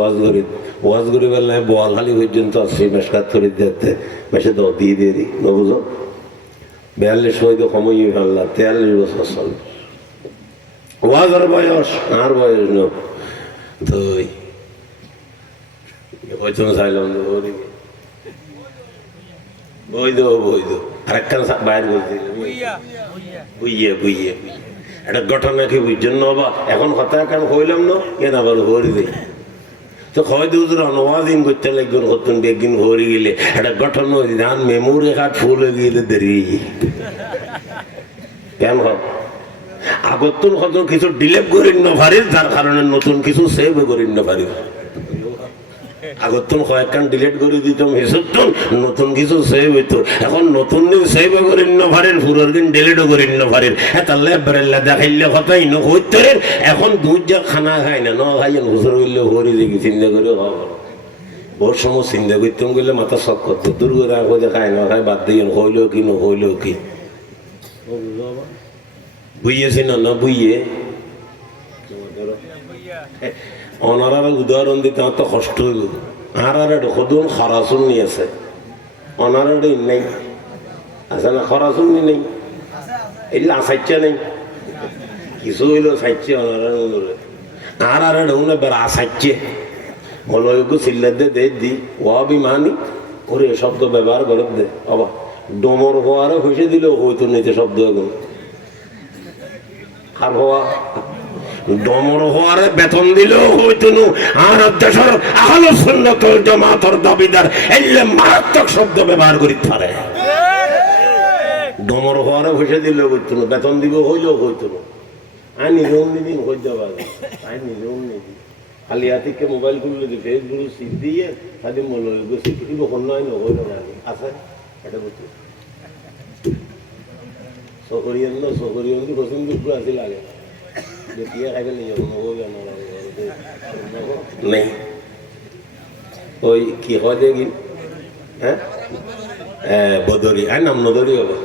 ওয়াজ করি বেলা বোয়ালখালি পর্যন্ত আসছি মেশকাত ফরিদ দিতে বেশি তো দিয়ে দেরি ন বুঝো 42 হইতে সময় আল্লাহ 43 বছর চলে ওয়াজের বয়স আর বয়স ন তো হয়তো চাইলাম বৈধ বৈধ আরেকখান বাইর বলতে বুঝিয়ে বুঝিয়ে একটা ঘটনা কি বুঝছেন না বা এখন কথা কেন হইলাম না কেন আবার হরি দেয় তো হয়তো অনুবাদিন করতে লাগবেন হতেন একদিন হরি গেলে একটা ঘটনা ধান মেমোরি কার্ড ফুল হয়ে গেলে দেরি কেন আগতুন হত কিছু ডিলেট করেন না পারি যার কারণে নতুন কিছু সেভ করেন না পারি আগতুন কয়েকখান ডিলেট করে দিতাম হিসুন নতুন কিছু সেভ হইতো এখন নতুন দিন সেভ করেন না পারেন পুরোর দিন ডিলেটও করেন না পারেন তাহলে বেরেল্লা দেখাইলে কথাই ন হইতে এখন দুধ যা খানা খায় না ন খাইয়েন হুসুর হইলে হরি দেখি চিন্তা করে খাওয়া বহু সময় চিন্তা করতাম গেলে মাথা শখ করতো দূর করে আগে দেখায় না খায় বাদ দিয়ে হইলেও কি ন হইলেও কি বুঝিয়েছি না না বুঝিয়ে অনারার উদাহরণ দিতে আমার তো কষ্ট হইব। আর সদুন খরাচুন নি আছে, অনারার নেই আছে না, খরাচুন নি নেই, এগুলো আসাইচ্ছে নেই, কিছু হইলো সাইচ্ছে অনারার অনুরে। আর ডৌনে বেড়া আসাইচ্ছে মলয়গু সিল্লার দে দি ওয়াবি মানি ওরে শব্দ ব্যবহার করে দে বাবা। ডোমর হওয়ারও খুশি দিলেও হইতো নিতে শব্দ এখন আর হওয়া ডমর হওয়ারে বেতন দিলেও হইতো নু। আর দেশের আহলে সুন্নাত ওয়াল জামাতের দাবিদার এলে মারাত্মক শব্দ ব্যবহার করি পারে। ডমর হওয়ারে খুশি দিলেও হইতো না, বেতন দিব হইলেও হইতো না। আমি নিজেও নিদিন হয়ে যাবা, আমি নিজেও নিদি খালি হাতিকে মোবাইল খুললে দি ফেসবুক সিট দিয়ে খালি মলয়গু সিট দিব নয় নহইল না আছে এটা বুঝতে সকরিয়ান না সকরিয়ান কি পছন্দ করে আসি লাগে দেখিয়ে খাইলে নিয়ে যাবো নবো নেই ওই কি হয় দেখি হ্যাঁ বদরি আই নাম নদরি হবো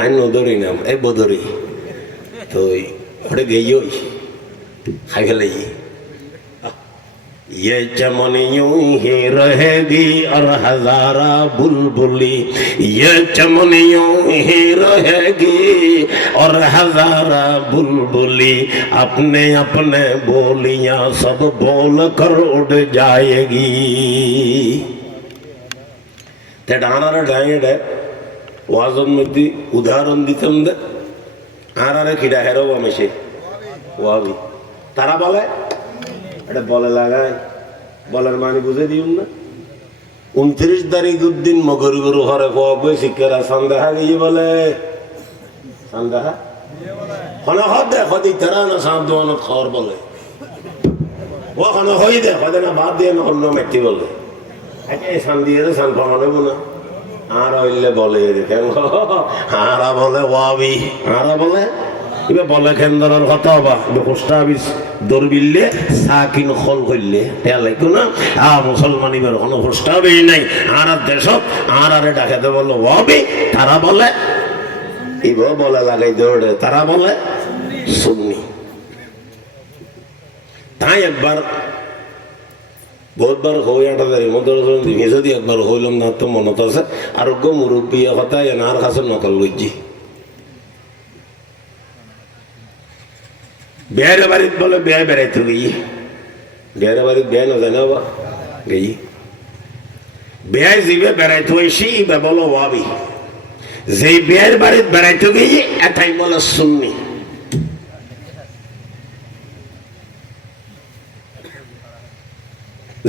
আই নদরি নাম এই বদরি তো ওটা গেই ওই খাই ফেলে ये चमन यूं ही रहेगी और हजारा बुलबुली, ये चमन यूं ही रहेगी और हजारा बुलबुली, अपने अपने बोलियां सब बोल कर उड़ जाएगी। ते डानारा डायड है वाजन मध्य उदाहरण दितम दे आरारे किडा हेरो वामेशे वावी तारा बाले এটা বলে লাগায় বলার মানে বুঝে দিউন না। 29 তারিখ দিন মগরি গরু হরে পবে শিক্ষারা সন্দেহা গিয়ে বলে সন্দেহা হনা হদ হদি তারা না সাপ দোয়ানো খবর বলে ও হনা হই দে হদে না বাদ দিয়ে না অন্য মেটি বলে একে সান দিয়ে সান পামানো না। আর হইলে বলে কেন আরা বলে ওয়াবি আরা বলে এবার বলে কেন্দ্রের কথা হবা পোস্টাবিস দৌড়বিললে সাকিন খল করলে লাগতো না। মুসলমান এবার কোনো পোস্টাবি নাই। আর দেশত আর ডাকাতে বললো ওয়াবি, তারা বলে এবার বলে লাগাই দৌড়ে, তারা বলে সুন্নি। তাই একবার বহুতবার হই একটা যদি একবার হইলাম না তো মনত আছে আরোগ্য মুরব্বী কথা এনার কাছে নকল লজ্জি বেয়ারে বাড়িত বলে বেয়া বেড়াইতে গেই বেয়ারে বাড়িত বেয়া না জানে বা গেই বেয়ায় জিবে বেড়াইতে এসি বা বলো ওয়াবি, যেই বেয়ার বাড়িত বেড়াইতে গেই এটাই বলে সুন্নি।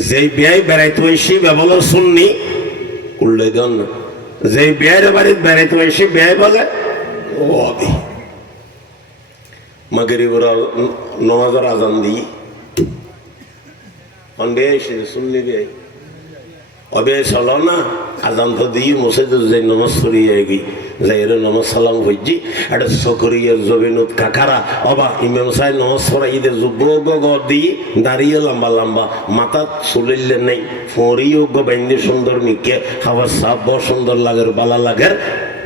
যেই বেয়ায় বেড়াইতে এসি বা বলো সুন্নি উল্লে দেন না। যেই বেয়ার বাড়িত বেড়াইতে এসি বেয়ায় বলে ওয়াবি। মাগরিবের নামাজের আজান দিই অনবে এসে শুনলি বে অবে চলো না আজান তো দিই মসজিদে যাই নমাজ পড়ি যাই যাইরে নমাজ সালাম হইজি একটা সকরিয়ার জবিনুত কাকারা অবা ইমাম সাহেব নমাজ পড়াই দে যুবক দিই দাঁড়িয়ে লম্বা লম্বা মাথা চুলিলে নেই ফরিও বাইন্দে সুন্দর মিকে খাবার সাপ বড় সুন্দর লাগের বালা লাগের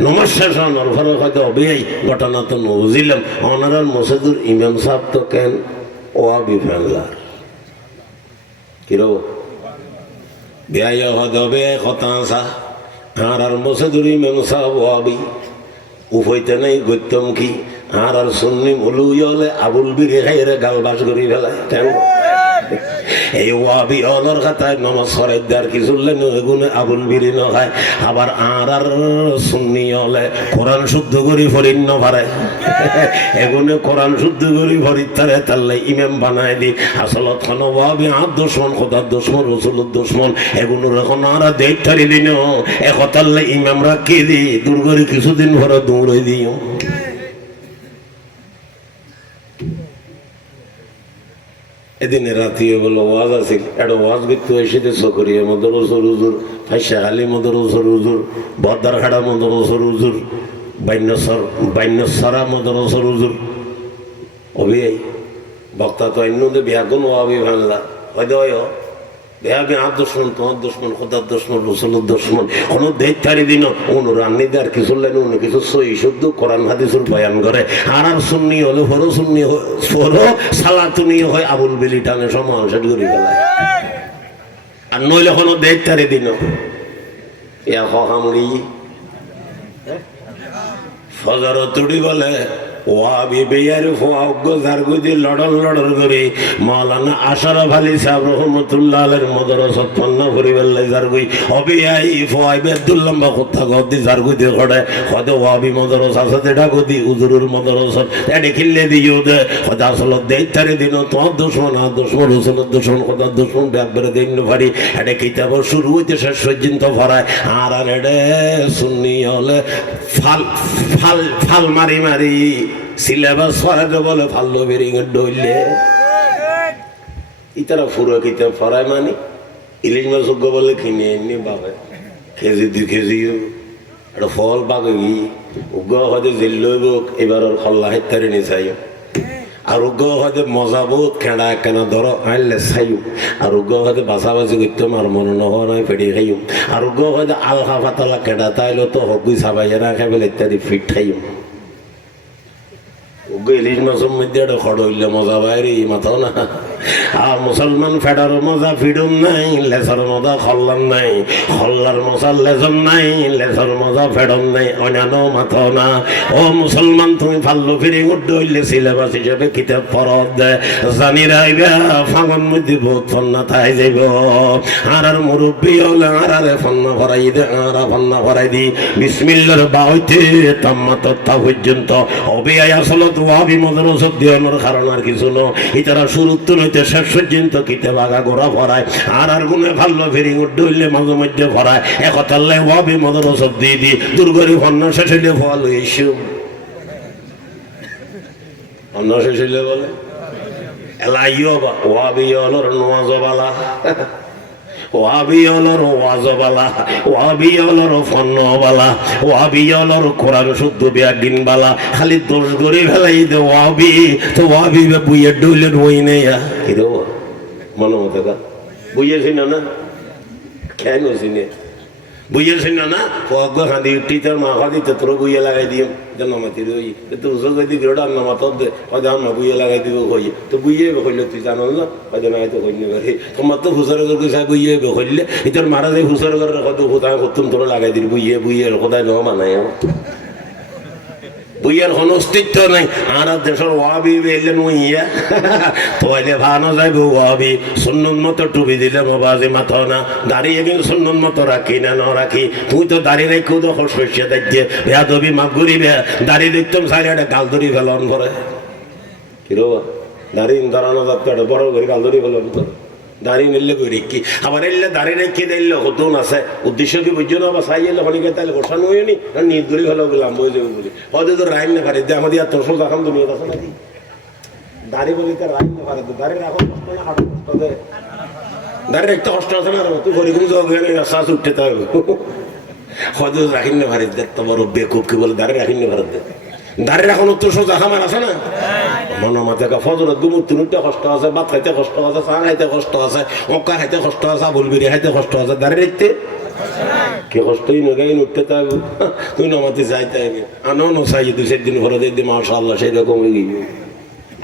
নমাজ শেষ হওয়ার ঘরে হয়তো অবেই ঘটনা তো নজিলাম অনারার মসজিদুর ইমাম সাহেব তো কেন ওয়াবি ফেললার কিরো বেয়া হয়তো হবে কথা আসা আর মসজিদুর ইমাম সাহেব ওয়াবি উফইতে নাই গত্যম কি আর সুন্নি মুলু হলে আবুল বিরে খাইরে গালবাস করি ফেলায় কেন এই ওয়াবি অলর খাতায় নমাজ পড়াই দেওয়ার কিছু এগুলো আবুল বিরি নয়। আবার আর সুন্নি হলে কোরআন শুদ্ধ করি ফরিন ন পারে এগুলো কোরআন শুদ্ধ করি ফরিদ তারে তাহলে ইমাম বানায় দি আসলত খান ওয়াবি আর দুশ্মন খোদার দুশ্মন রসুলের দুশ্মন এগুলোর এখন আর দেখ ঠারি দিন একতাল্লে ইমামরা কে দি দূর করে কিছুদিন ভরে দৌড়ে দিও। এদিনে রাতিও বলো ওয়াজ আছে একটা ওয়াজ বিত্তু এসেতে সকরিয়া মদর ওসর হুজুর ফাইসা আলী মদর ওসর হুজুর বদার খাড়া মদর ওসর হুজুর বাইন্যসরা মদর ওসর হুজুর অভিয়াই বক্তা তো অন্য বিয়া কোন ওয়াবি ভাঙলা হয়তো আমি আর দুশ্মন, তোমার দুশ্মন, খোদার দুশ্মন, রসুলের দুশ্মন, কোনো দেড় দিন অনুরান্নি দেয় কিছু লেন অন্য কিছু সই শুদ্ধ কোরআন হাদিসের বয়ান করে। আর সুন্নি হলে ফরো সুন্নি ফরো সালাতুনি হয় আবুল বিলি টানে সব মানুষের ঘুরি ফেলায়। আর নইলে কোনো দেড় দিন ইয়া হামড়ি ফজর তুড়ি বলে ওয়াবি বেয়ার ফোয়াগ্য জারগুদি লড়ল লড়ল করে মাওলানা আশরাফ আলী সাহেব রহমতুল্লাহ আলাইহির মাদ্রাসা পন্না পরিবাল্লাই জারগুই অবিয়াই ফোয়াইবে আব্দুল্লাহ কথা গদি জারগুদি খড়ে খদ ওয়াবি মাদ্রাসা সাথে ডাগদি উজুরুল মাদ্রাসা এডে খিল্লে দিও দে খদ আসল দেইতারে দিন তো দুশমন আর দুশমন রসুলের দুশমন খোদার দুশমন ব্যাপারে দিন ভারি এডে কিতাব শুরু হইতে শেষ পর্যন্ত ভরায়। আর আর এডে সুন্নি হলে ফাল ফাল ফাল মারি মারি সিলেবাস ফরাতে বলে ফাল্লো বেরিং ডইলে ইতারা ফুরো কিতাব ফরায় মানে ইলিশ মাছ বলে কিনে এনে বাবা কেজি 2 কেজি একটা ফল বাগে উগ্র হয়তো জেল লইব এবার ওর খল্লা হেতারে নিয়ে চাই। আর উগ্র হয়তো মজা বহুত খেড়া কেনা ধরো আইলে চাইও। আর উগ্র হয়তো বাছাবাছি করতাম আর মনে নয় ফেড়ে খাইম। আর উগ্র হয়তো আলহা পাতলা খেড়া তাইলে তো হগুই সাবাই না খাই ফেলে ইত্যাদি ফিট খাইম। ইলিশ মাছের মধ্যে একটা খড় হইলে মজা বাইরে মাথাও না। আর মুসলমান ফেডার মজা ফিডুম নাই, লেসার মজা খল্লার নাই, খল্লার মশার লেজন নাই, লেসার মজা ফেডম নাই, অন্যান্য মাথাও না। ও মুসলমান তুমি ফাল্লু ফিরি উঠে হইলে সিলেবাস হিসেবে কিতাব ফরত দেয় জানি রাইবা ফাঙন মধ্যে বহুত ফন্না থাই যাইব। আর মুরব্বী হলে আর ফন্না ভরাই দে, আর ফন্না ভরাই দি বিসমিল্লার বাউতে তাম্মা তত্তা পর্যন্ত অবিয়াই আসলে ওয়াবি মাদ্রাসা দেওয়ানোর কারণ আর কিছু ন। ইতারা শুরুত্ব নইতে শেষ পর্যন্ত কিতাব আগা গোড়া ভরায়। আর আর গুনে ভাল্লো ফেরি উঠে হইলে মাঝে মধ্যে ভরায়। একতাল্লাই ওয়াবি মাদ্রাসা দিয়ে দি দুর্গরি ফন্ন শেষ হইলে ফল হইসু অন্য শেষ হইলে বলে এলাইও বা ওয়াবি হলর নোয়াজবালা, ওয়াবি হলর ওয়াজবালা, ওয়াবি হলর ফন্নবালা, ওয়াবি হলর কোরআন শুদ্ধ বিয়াগিন বালা। খালি দোষ করে ফেলাই দে ওয়াবি তো ওয়াবি বুইয়ে ডইলে বই নেই কি দেবো মনে মতো কা বুঝেছি না না কেন চিনে বুঝেছি না না পগ খাঁদি টিচার মা খাদি তোর বুইয়ে লাগাই দিম যেন মাতি ওই তো উজো গদি গেড়া না মাতর দে হয়তো আমার বুইয়ে লাগাই দিব কই তো বুইয়ে কইলে তুই জানো না হয়তো না হয়তো কইনি পারে তোমার তো হুসার করে কইসা বুইয়ে কইলে ইতার মারা যায় হুসার করে কত কোথায় করতুম তোর লাগাই দিবি বুইয়ে বুইয়ে কোথায় ন মানায় বুইয়ের কোনো অস্তিত্ব নাই। আর দেশের ওয়াবি এলে নুইয়া তোয়াইলে ভানো যাইব ওয়াবি সুন্নত মতো টুপি দিলে মোবাজি মাথা না দাঁড়িয়ে কিন্তু সুন্নত মতো রাখি না না রাখি তুই তো দাঁড়িয়ে রেখেও তো শস্য দেখছে বেয়া দবি মাপ ঘুরি বেয়া দাঁড়িয়ে দেখতাম সাইড একটা গাল ধরি ফেলন করে কিরো দাঁড়িয়ে দাঁড়ানো যাচ্ছে একটা বড় করে গাল ধরি ফেলন করে দাঁড়িয়ে নিলে করি কি আবার এলে দাঁড়িয়ে রেখে দিলে হতুন আছে উদ্দেশ্য কি বুঝছো না বা সাই এলে হনিকে তাহলে বসানো হয়নি আর নির্দরি হলো বললাম বই যাবো বলি হয়তো তো রাইন না পারে আমাদের আর তোর দেখাম দুনিয়া আছে নাকি দাঁড়িয়ে বলি তো রাইন না পারে তো দাঁড়িয়ে রাখো কষ্ট না হাঁটো কষ্ট দেয় দাঁড়িয়ে একটা কষ্ট আছে না তুই গরিব শ্বাস উঠতে তো হয়তো রাখিন না পারে দেখ তোমার বেকুব কি বলে দাঁড়িয়ে রাখিন না পারে দাঁড়িয়ে রাখানো তো সোজা খামার আছে না মনে মাথা ফজরের দুমুর তিনটা কষ্ট আছে ভাত খাইতে কষ্ট আছে চা খাইতে কষ্ট আছে অক্কা খাইতে কষ্ট আছে আবুল বিড়ি খাইতে কষ্ট আছে দাঁড়িয়ে রাখতে কি কষ্টই নগাই উঠতে থাকবো তুই নমাতে যাইতে হবে আনো নসাই তুই সেদিন ঘরে দিয়ে দিই মাশাআল্লাহ সেই রকম হয়ে গিয়ে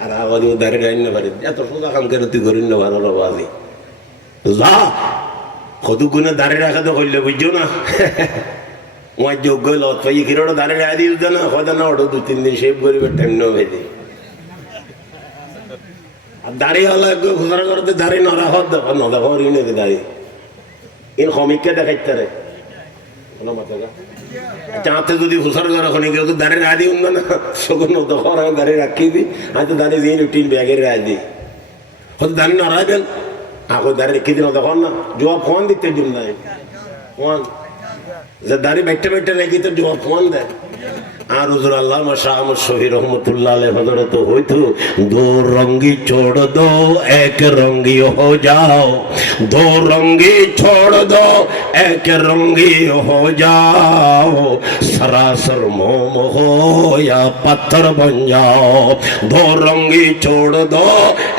আর আবার দাঁড়িয়ে রাখি না পারি এত সোজা কাম করে তুই করিস না ভালো বাজি যা কত গুণে দাঁড়িয়ে রাখাতে করলে বুঝছো না ওই যোগ্য লত পাই কিরোটা দাঁড়িয়ে রাখা দিস না হয়তো না ওটা 2-3 দিন শেভ করিবে টাইম নেওয়া ভেদে আর দাঁড়িয়ে হলো একটু ঘোষণা করতে দাঁড়িয়ে নড়া হত দেখো নদা হরি নেই দাঁড়িয়ে ইন শ্রমিককে দেখাইতে রে চাঁতে যদি ঘোষণা করা খনি কেউ তো দাঁড়িয়ে রাখা দিই না সগুন দখর আমি দাঁড়িয়ে রাখি দিই হয়তো দাঁড়িয়ে দিয়ে টিন ব্যাগের রাখা দিই হয়তো দাঁড়িয়ে নড়াইবেন এখন দাঁড়িয়ে রেখে দিন তখন না জবাব ফোন দিতে দিন না ফোন যে দাঁড়িয়ে बैठे बैठे রেখে তো জবাব ফোন দেয় আর হুজুর আল্লামা শাহ আহমদ শফি রহমতুল্লাহ আলাইহি হযরত হইতো दो रंगी छोड़ दो एक रंगी हो जाओ दो रंगी छोड़ दो एक रंगी हो जाओ सर सरासर मोम हो या पत्थर बन जाओ, दो रंगी छोड़ दो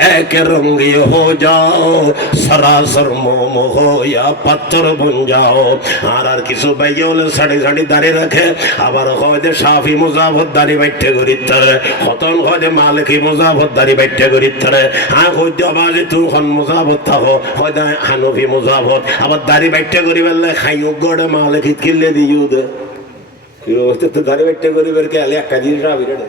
एक रंगी हो जाओ, सरासर मोम हो या पत्थर बन जाओ। আর কিছু ভাইয়া হলে সাড়ে সাড়ে দাঁড়িয়ে রাখে, আবার হয়তো সাফি মুজাফর দাঁড়িয়ে বাইঠে করিতে পারে, হতন হয়তো মালিকি মুজাফর দাঁড়িয়ে বাইঠে করিতে পারে। হয়তো আবার যে তুই খন মুজাফর থাকো, হয়তো হানফি মুজাফর আবার দাঁড়িয়ে বাইঠে করি বললে খাইও গড়ে মালিকি কিনলে দিও দে তো দাঁড়িয়ে বাইঠে করি বের কে আলে একটা দিয়ে সাফি রে।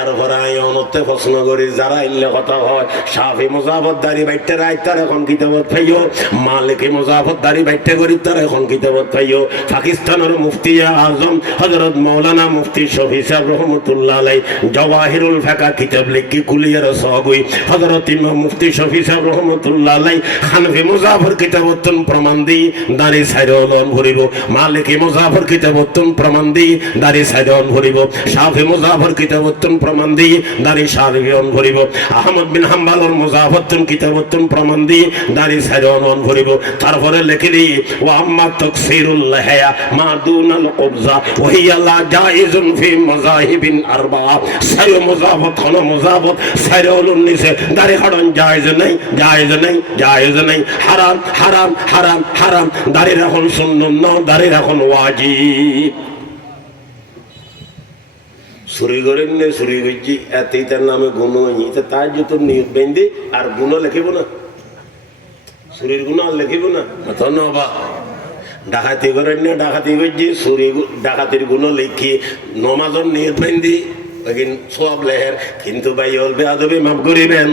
এর পরে আমি অনতে প্রশ্ন করি, যারা ইল্লে কথা হয় সাফি মুজাফর দাঁড়িয়ে বাইঠে রায় তার এখন কিতাবত পাইও, মালিকি মুজাফর দাঁড়িয়ে বাইঠে করি তার এখন কিতাবত পাইও। পাকিস্তানের মুফতি আজম হযরত মাওলানা মুফতি শফি সাহেব রহমতুল্লাহ আলাইহি জওয়াহিরুল ফাকা কিতাব লিখি কুলিয়ার সহগুই হযরত ইমাম মুফতি শফি সাহেব রহমতুল্লাহ আলাইহি হানফি মুজাফর কিতাবতন প্রমাণ দি দাঁড়ি সাইরলন ভরিব, মালিকি মুজাফর কিতাবতন প্রমাণ দি দাঁড়ি সাইরলন ভরিব, সাফি মুজাফর কিতাব প্রমাণ দিয়ে দাড়ি সারিয়ন ভরিব, আহমদ বিন হাম্বলের মুজাফাতুন কিতাবাতুন প্রমাণ দিয়ে দাড়ি সারিয়ন ভরিব। তারপরে লিখে দিই ওয়া আম্মা তাকসিরুল লাহিয়া মা দুনাল কুবজা ওয়া হিয়া লা জায়েজুন ফি মাযাহিবিন আরবা। সারি মুজাফাত কোন মুজাফাত সারিয়ন নিচে দাড়ি হাড়ন জায়েজ নাই, জায়েজ নাই, জায়েজ নাই, হারাম হারাম হারাম হারাম। দাড়ি রাখুন সুন্নাত না, দাড়ি রাখুন ওয়াজিব। চুরি করেন না চুরি করছি এতেই তার নামে গুণ হয়েছে, তার যত নিয়োগ বেঁধে আর গুণ লেখিব না, চুরির গুণ আর লেখিব না। ধন্যবা ডাকাতি করেন না ডাকাতি করছি চুরি ডাকাতির গুণ লেখি নমাজর নিয়োগ বেঁধে সব লেহের। কিন্তু ভাই ওর বেয়াদবি মাফ করিবেন,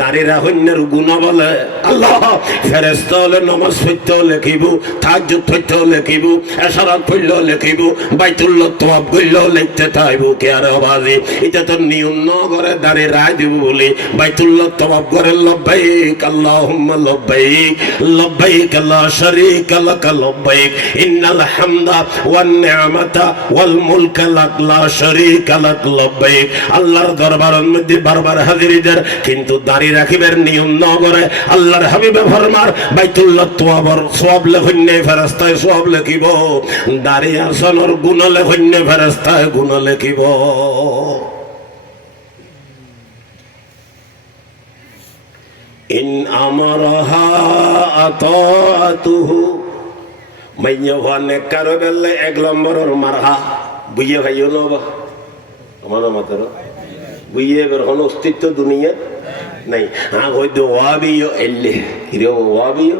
দাড়ি রাখন্যের গুণ বলে আল্লাহ ফেরেশতা হলে নমাজ পড়তেও লেখিব, তাহাজ্জুদ পড়তেও লেখিব, এশারাত পড়লেও লেখিব, বাইতুল্লাহ তওয়াব করলেও লিখতে থাকব। কে আর বাজি এটা তো নিয়ম ন করে দাড়ি রায় দিব বলি বাইতুল্লাহ তওয়াব করে লব্বাইক আল্লাহুম্মা লব্বাইক লব্বাইক লা শারীকা লাক লব্বাইক ইন্নাল হামদা ওয়ান নি'মাতা ওয়াল মুলকা লাক লা শারীকা লাক লব্বাইক। আল্লাহর দরবারের মধ্যে বারবার হাজিরিদের, কিন্তু দাড়ি রাখিবের নিয়ম ন করে আল্লাহর হাবিবে ফরমার বাইতুল্লাহ তওয়াবর সওয়াব লেখন্নে ফেরেশতায় সওয়াব লেখিব, দাড়ি আসনের গুনাহ লেখন্নে ফেরেশতায় গুনাহ লেখিব। ইন আমারহা আতাতুহু মাইয়া ভানে কারো বেলে এক নম্বরের মারহা বুইয়ে ভাইও নবা আমার মাতার বুইয়ে বের কোনো অস্তিত্ব দুনিয়া নাই। হ্যাঁ হয়তো ওয়াবিও এলে হিরে ওয়াবিও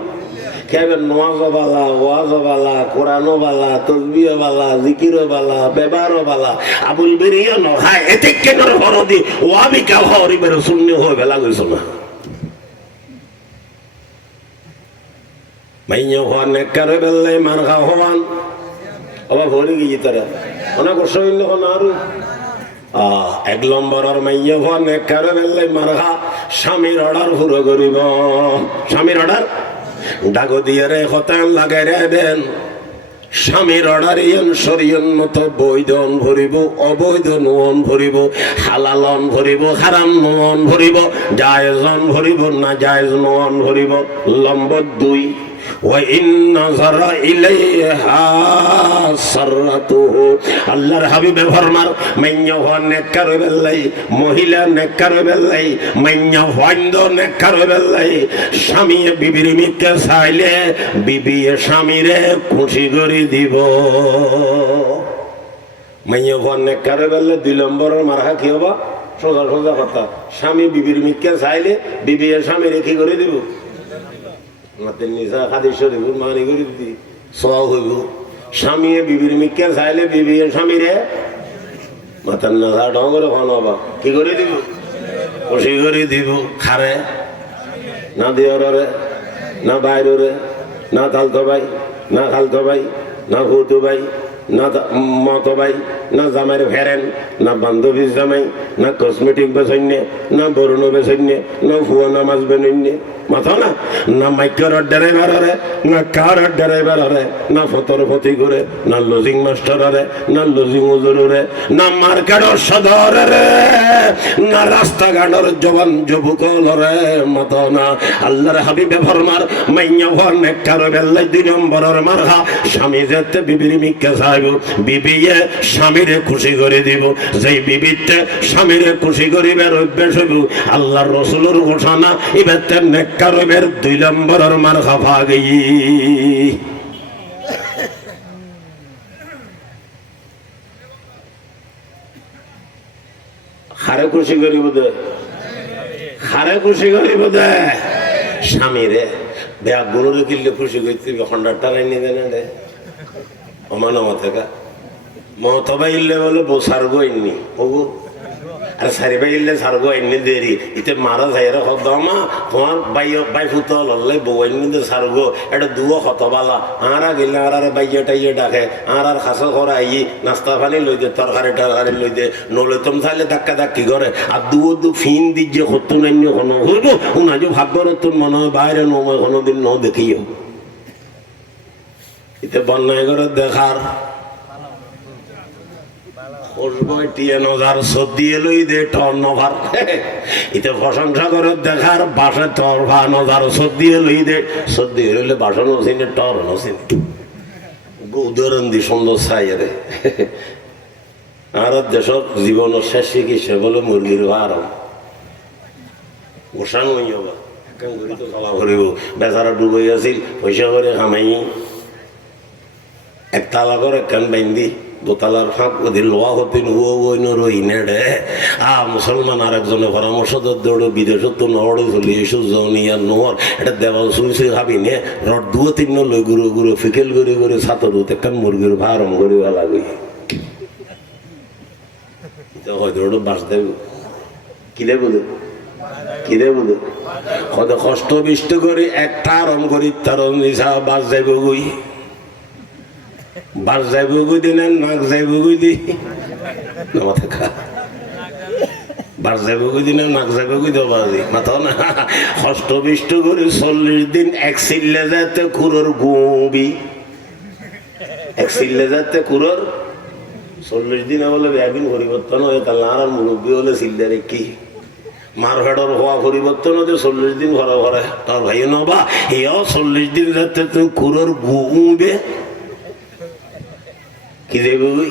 কেবেন নওয়াজবালা ওয়াজবালা কোরআনবালা তসবিহবালা জিকিরবালা ব্যবহারবালা আবুল বেরিয়া নহায় এতে কেন হরদি ওয়াবি কা হরিবের শূন্য হয়ে বেলা গেছ না। মাইয়া হওয়ার নেকারে বেললে মার খা হওয়ান আবার ভরে গিয়ে তারা অনেক কষ্ট হইল আরো এক নম্বরের মাইয়া হওয়ার নেকারে বেললে মার খা স্বামীর অর্ডার পুরো করিব। স্বামীর অর্ডার ডাগো দিয়ে রে হতান লাগাই রে দেন, স্বামীর অর্ডার ইয়ন শরীয়ন মতো বৈধন ভরিব, অবৈধ নুয়ন ভরিব, হালালন ভরিব, হারাম নুয়ন ভরিব, জায়েজন ভরিব, না জায়েজ নুয়ন ভরিব। নম্বর 2 আল্লাহর হাবিবে ফরমার মাইয়া হওয়ার নেককার বেল্লাই মহিলা নেককার বেল্লাই মাইয়া হইন্দ নেককার বেল্লাই স্বামী বিবির মিথ্যা চাইলে বিবি স্বামীরে খুশি করে দিব। মাইয়া হওয়ার নেককার বেল্লাই 2 নম্বরের মারহা কি হবা? সোজা সোজা কথা, স্বামী বিবির মিথ্যা চাইলে বিবি স্বামীরে কি করে দিব? স্বামী বিবির মিথ্যা চাইলে বিবি স্বামীরে মাতার না ডঙ্গরে হবা কি করে দিব? খুশি করে দিব। খারে না দিয়রে না বাইরে না তালতো ভাই না খালতো ভাই না হুতু ভাই না মতো ভাই না জামাইয়ের ফেরেন না বান্ধবী জামাই না কসমেটিক বেসন্যে না বরুণ বেসন্যে না ফুয়া নামাজ বেনন্যে মাথা না না মাইকের ড্রাইভার রে না কার ড্রাইভার রে না ফতর ফতি করে না লজিং মাস্টার রে না লজিং উজুর রে না মার্কেটর সদর রে না রাস্তাঘাটর জবান যুবকল রে মাথা না আল্লাহর হাবিবে ফরমার মাইয়া হওয়ার নেককার বেল্লাই 2 নম্বরের মারহা স্বামী যেতে বিবির মিকে চাইব বিবিয়ে স্বামীরে খুশি করে দিব যেই বিবিতে স্বামীরে খুশি করিবার অভ্যাস হইব আল্লাহর রাসূলের ঘোষণা ইবাতে নেককার বের 2 নম্বরের মারহা ভাগি হারে খুশি করিব দে হারে খুশি করিব দে স্বামীরে বেয়া গুরুরে কিনলে খুশি করতে হন্ডারটা রাইনি দেন রে অমান মতেকা মতবা ইল্লে বলে সারগো আইনি ওগো আর সারিবা ইল্লে সারগো আইনি দেরি ইতে মারা যাইরা হদমা তোমার বাই ফুতল হল্লে বউ আইনি দে সারগো এটা দুও হতবালা আরা গেলে আর বাইয়াটাইয়ে ডাকে আর খাসা করে আই নাস্তা পানি লই দে তরকারি টরকারি লই দে নলে তুমি চাইলে ধাক্কা ধাক্কি করে আর দু ফিন দিচ্ছে হতো নাই কোনো হইবো উনা যে ভাগ্যর তোর মনে হয় বাইরে নময় কোনোদিন ন দেখিও ইতে বন্যায় করে দেখার প্রশংসা করে দেখার বাসে টর ভা নজার সর্দি লই দে সর্দি হইলে বাসন চিনে টর চিনি উদাহরণ দি সুন্দর চাইরে আর দেশত জীবনের শেষ চিকিৎসা বলে মুরগির ভারম গোসান হইবা একদম ঘুরি তো চলা করিব বেচারা ডুবাই আছিল পয়সা করে খামাই এক তালাকর একখান বাইন্দি দোতলার ফাঁক ওদের লোয়া হতেন রইনে মুসলমান আর একজনে পরামর্শ দৌড়ে বিদেশত তো নহড়ে চলি এসো জনিয়ার নহর এটা দেওয়াল শুনছি ভাবি নে রড 2-3 লই গুরু গুরু ফিকেল করে করে ছাতর একখান মুরগির ভারম করে ভালা গই হয়তো বাস দেব কি দেব কি দেব হয়তো কষ্ট বিষ্ট করে একটা আরম করি তার নিশা বাস যাইব গই বাস যাইব গই দিন নাক যাইব গই দি মাথা খা বাস যাইব গই দিন নাক যাইব গই দেবাজি মাথা না কষ্ট বিষ্ট করে 40 দিন এক সিল্লে যাতে খুরোর গুবি এক সিল্লে যাতে খুরোর 40 দিন বলে ব্যাবিন পরিবর্তন হয়ে তাহলে আর মুরব্বী হলে সিল্লারে কি মার ভেড়র হওয়া পরিবর্তন হতে 40 দিন ঘরে ঘরে তোর ভাই নবা এও 40 দিন যাতে তুই খুরোর গুবে কি দেবে ওই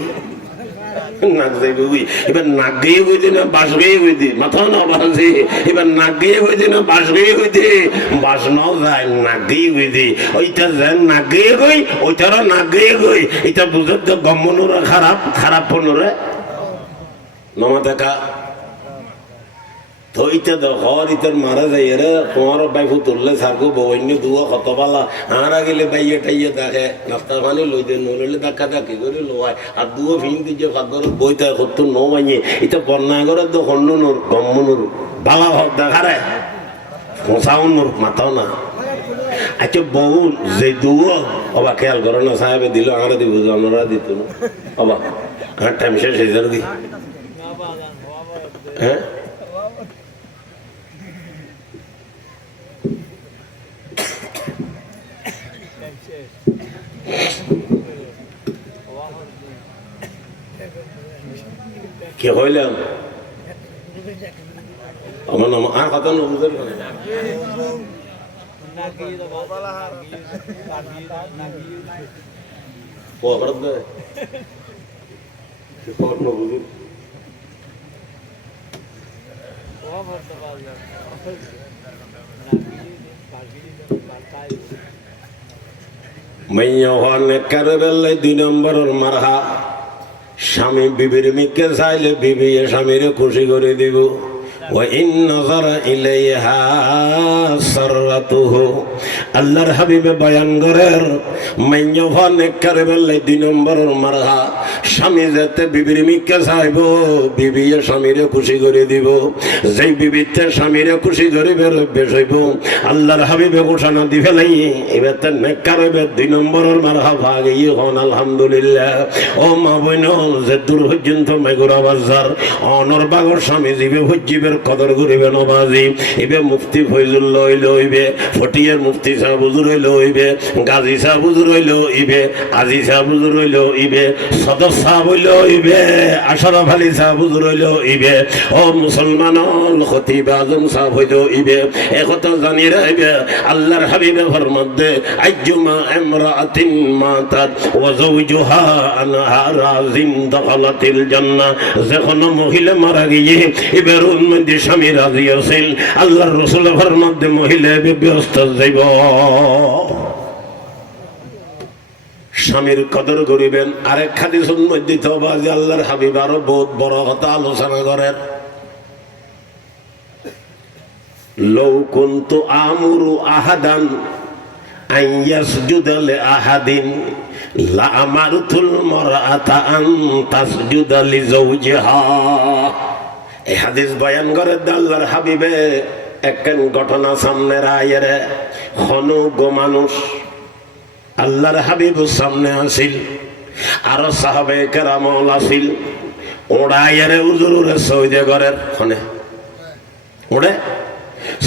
নাক যাইবে ওই এবার নাক গিয়ে হইতে না বাস গিয়ে হইতে মাথা না বাসে এবার নাক গিয়ে হইতে না বাস গিয়ে হইতে বাস নাও যায় নাক গিয়ে হইতে ওইটা যায় নাক গিয়ে গই ওইটারও নাক গিয়ে গই এটা বুঝত তো গম্মনোরা খারাপ খারাপ পনেরে নমা দেখা তো ইটা হর ইটার মারা যায় রে তোমার বাইফু তুললে সারগো বইনি দুয়া কতবালা আরা গেলে বাইয়ে টাইয়ে দেখে নাস্তা পানি লই দে নইলে ধাক্কা ধাক্কি করে লোয়ায় আর দুয়ো ফিন দিয়ে ভাগ্যর বইটা করতো ন মাইয়ে এটা বন্যা করে তো হন্নুর গম্মনুর বালা হক দেখা রে ফসাউনুর মাথাও না আচ্ছা বহু যে দুয়ো অবা খেয়াল করে না সাহেবে দিল আমরা দিব আমরা দিত না অবা হ্যাঁ টাইম শেষ হয়ে যাবে কি হ্যাঁ কি হইলাম আমার নাম আর কথা না বুঝলেন মাইয়া হওয়ার কারে বেলায় 2 নম্বরের মারহা স্বামী বিবির মিকে চাইলে বিবি স্বামীরে খুশি করে দিব وإن نظر إليها سرته আল্লাহর হাবিবে বয়ান করেন মাইয়ফা নেককারে বললে 2 নম্বরের মারহা স্বামী যেতে বিবির মিকে চাইব বিবিয়ে স্বামীরে খুশি করে দিব যেই বিবিতে স্বামীরে খুশি করিবে বেশ হইব আল্লাহর হাবিবে ঘোষণা দি ফেলাই এবার নেককারে 2 নম্বরের মারহা ভাগে হন আলহামদুলিল্লাহ। ও মা বোন যে দূর পর্যন্ত মেঘুরা বাজার অনর বাগর স্বামী জীবে ভজ্জীবের কদর করিবে নবাজি এবে মুফতি ফৈজুল লইল হইবে ফটিয়ার মুফতি সাহ হুজুর হইল হইবে গাজী সাহ হুজুর হইল ইবে আজি সাহ হুজুর হইল ইবে সদর সাহ হইল ইবে আশরাফ আলী সাহ হুজুর হইল ইবে ও মুসলমান খতিব আজম সাহ হইল ইবে একথা জানি রাইবে আল্লাহর হাবিবে ফরমাতে আইজুমা ইমরাআতিন মাতাত ওয়া যাওজুহা আনহা রাজিন দাখালাতিল জান্নাহ যখন মহিলা মারা গিয়ে এবার মধ্যে স্বামী রাজি আছেন আল্লাহর রাসূল ফরমাতে মহিলা ব্যবস্থা যাইব স্বামীর কদর করিবেন। আরেক হাদিসের মধ্যে তো বাজে আল্লাহর হাবিব আরো বহুত বড় কথা আলোচনা করেন লাউ কুনতু আমুরু আহাদান আন ইয়াসজুদা লি আহাদিন লা আমারতুল মারআতা আন তাসজুদা লি যাওজিহা। এই হাদিস বয়ান করে আল্লাহর হাবিবে একখান ঘটনা সামনে রায়ের হনু গো মানুষ আল্লাহর হাবিবের সামনে আসিল আর সাহাবে কেরামল আসিল ওড়াইয়ারে হুজুরে সৌদে ঘরের হনে ওড়ে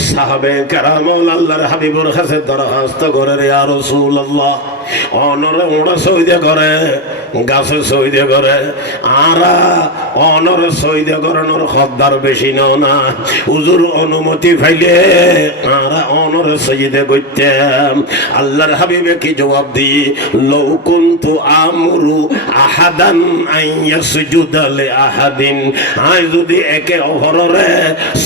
সাহাবে কেরামল আল্লাহর হাবিবের কাছে দরখাস্ত করে ইয়া রাসূলুল্লাহ অনরে ওড়া সৌদে করে গাছে সৌদে করে আরা অনরে সৌদে করানোর খদ্দার বেশি নাও না হুজুর অনুমতি পাইলে আরা অনরে সৌদে করতাম। আল্লাহর হাবিবে কি জবাব দি লাউ কুনতু আমরু আহাদান আন ইয়াসজুদা লি আহাদিন আই যদি একে অপরের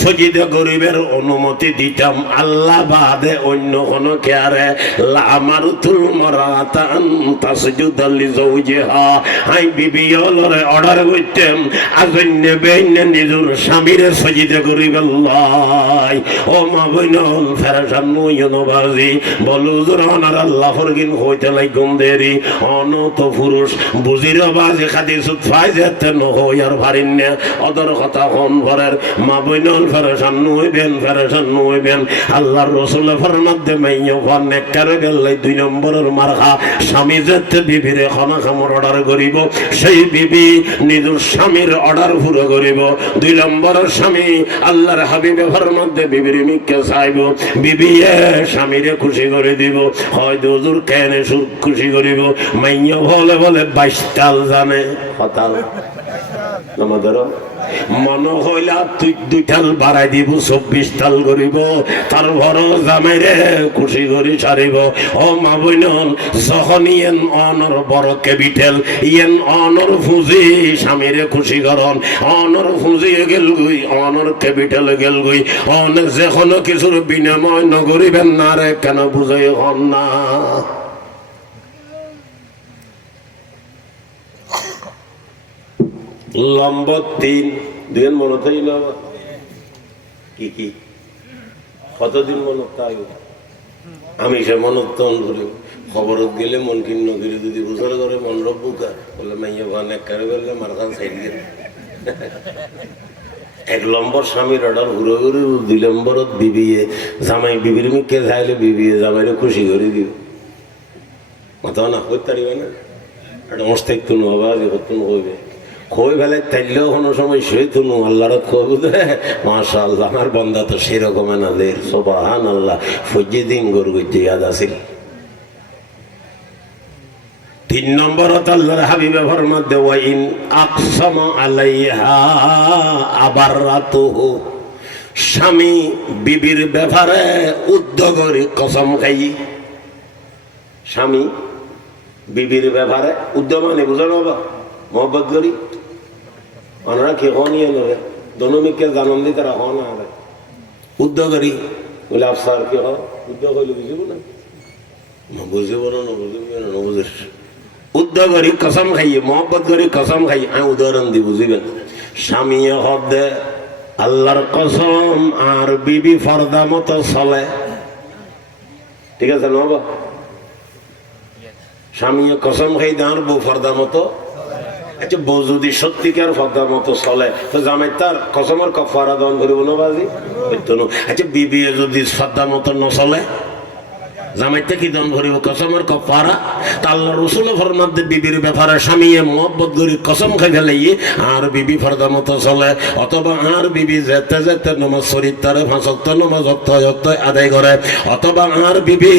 সজিদা করিবার অনুমতি দিতাম আল্লাহ বাদে অন্য কোন কেয়ারে লা আমারতুল মারআতা আন তাসজুদা লি যাওজিহা আই বিবিয়লরে অর্ডার করতাম আজন্যে বেইনে নিজের স্বামীরে সজিদা করিবেল্লাই। ও মা বইনল ফেরেশান নয়নবাজি বলো হুজুর ওনার আল্লাহ ফরগিন হইতে লাগুম দেরি অনত পুরুষ বুজির বাজি হাদিসুত ফাইজাতে ন হইয়ার ভারিন্না অদর কথা হন ভরের মা বইনল ফেরেশান নইবেন আল্লাহর রাসূল ফরমাতে মাইয়া ফন নেককারে গেলে 2 নম্বরের মারহা স্বামী যেতে বিবিরে খানা খামর অর্ডার করিব সেই বিবি নিজের স্বামীর অর্ডার পুরো করিব। 2 নম্বরের স্বামী আল্লাহর হাবিবে ফরমাতে বিবির মিকে চাইব বিবি স্বামীরে খুশি করে দিব হয়তো হুজুর কেনে খুশি করিব মাইয়া বলে 22 তাল জানে হতাল আমাদের মন হইলা তুই 2 তাল বাড়াই দিব 24 তাল করিব তার বড় জামাইরে খুশি করি সারিব। ও মা বইনল যখন ইয়েন অনর বড় ক্যাপিটাল ইয়েন অনর ফুজি স্বামীরে খুশি করন অনর ফুজি গেল গই অনর ক্যাপিটাল গেল গই অন যে কোনো কিছুর বিনিময় নগরিবেন না রে কেন বুঝাই হন না। লম্বা 3 দিন মনে থাইল কি কি কতদিন মনে তাই আমি সে মনত ধরে খবরত গেলে মন কিন্ন করে যদি বুঝার করে মন রব্বুকা বলে মাইয়া ভান এক কারে বললে মারখান সাইড গেলে 1 নম্বর স্বামীর অর্ডার ঘুরে ঘুরে 2 নম্বরত বিবিয়ে জামাই বিবির মুখে চাইলে বিবিয়ে জামাইরে খুশি করে দিব মাথা না হইতে পারিবে না একটা অস্তিত্ব নবা যে কতন হইবে কই বেলায় তাইলেও কোনো সময় সইতো নো আল্লাহর কবুদে মাশাআল্লাহ আমার বান্দা তো সেরকম না লে সুবহানাল্লাহ ফজিদিন গরু জিয়াদ আছিল। 3 নম্বরত আল্লাহর হাবিবে ফরমাতে ওয়া ইন আকসামা আলাইহা আবাররাতুহু স্বামী বিবির ব্যাপারে উদ্যোগের কসম খাই স্বামী বিবির ব্যাপারে উদ্যোগ মানে বুঝো বাবা মোহব্বত করি ওনারা কি হনিয়ে নেবে দনমিকে জানন্দি তারা হন আরে উদ্যোগ করি বলে আফসার কি হয় উদ্যোগ হইলে বুঝিব না বুঝিব না বুঝিস উদ্যোগ করি কসম খাইয়ে মোহব্বত করি কসম খাই আমি উদাহরণ দি বুঝিবেন স্বামী হদ আল্লাহর কসম আর বিবি ফর্দা মতো চলে ঠিক আছে না বাবা? স্বামী কসম খাই দাঁড় বউ ফর্দার মতো। আচ্ছা বউ যদি সত্যিকার ফর্দার মতো চলে তো জামাই তার কসমের কফারা দান করিব না বাজি? আচ্ছা বিবি যদি ফর্দার মতো নচলে জামাইতে কি দান করিব কসমের কফারা? তা আল্লাহ রসুল ফরমাতে বিবির ব্যাপারে স্বামী মহব্বত করি কসম খাই ফেলাই আর বিবি ফর্দার মতো চলে, অথবা আর বিবি যেতে যেতে নমাজ শরীফতারে 5 ওয়াক্ত নমাজ অক্ত আদায় করে, অথবা আর বিবি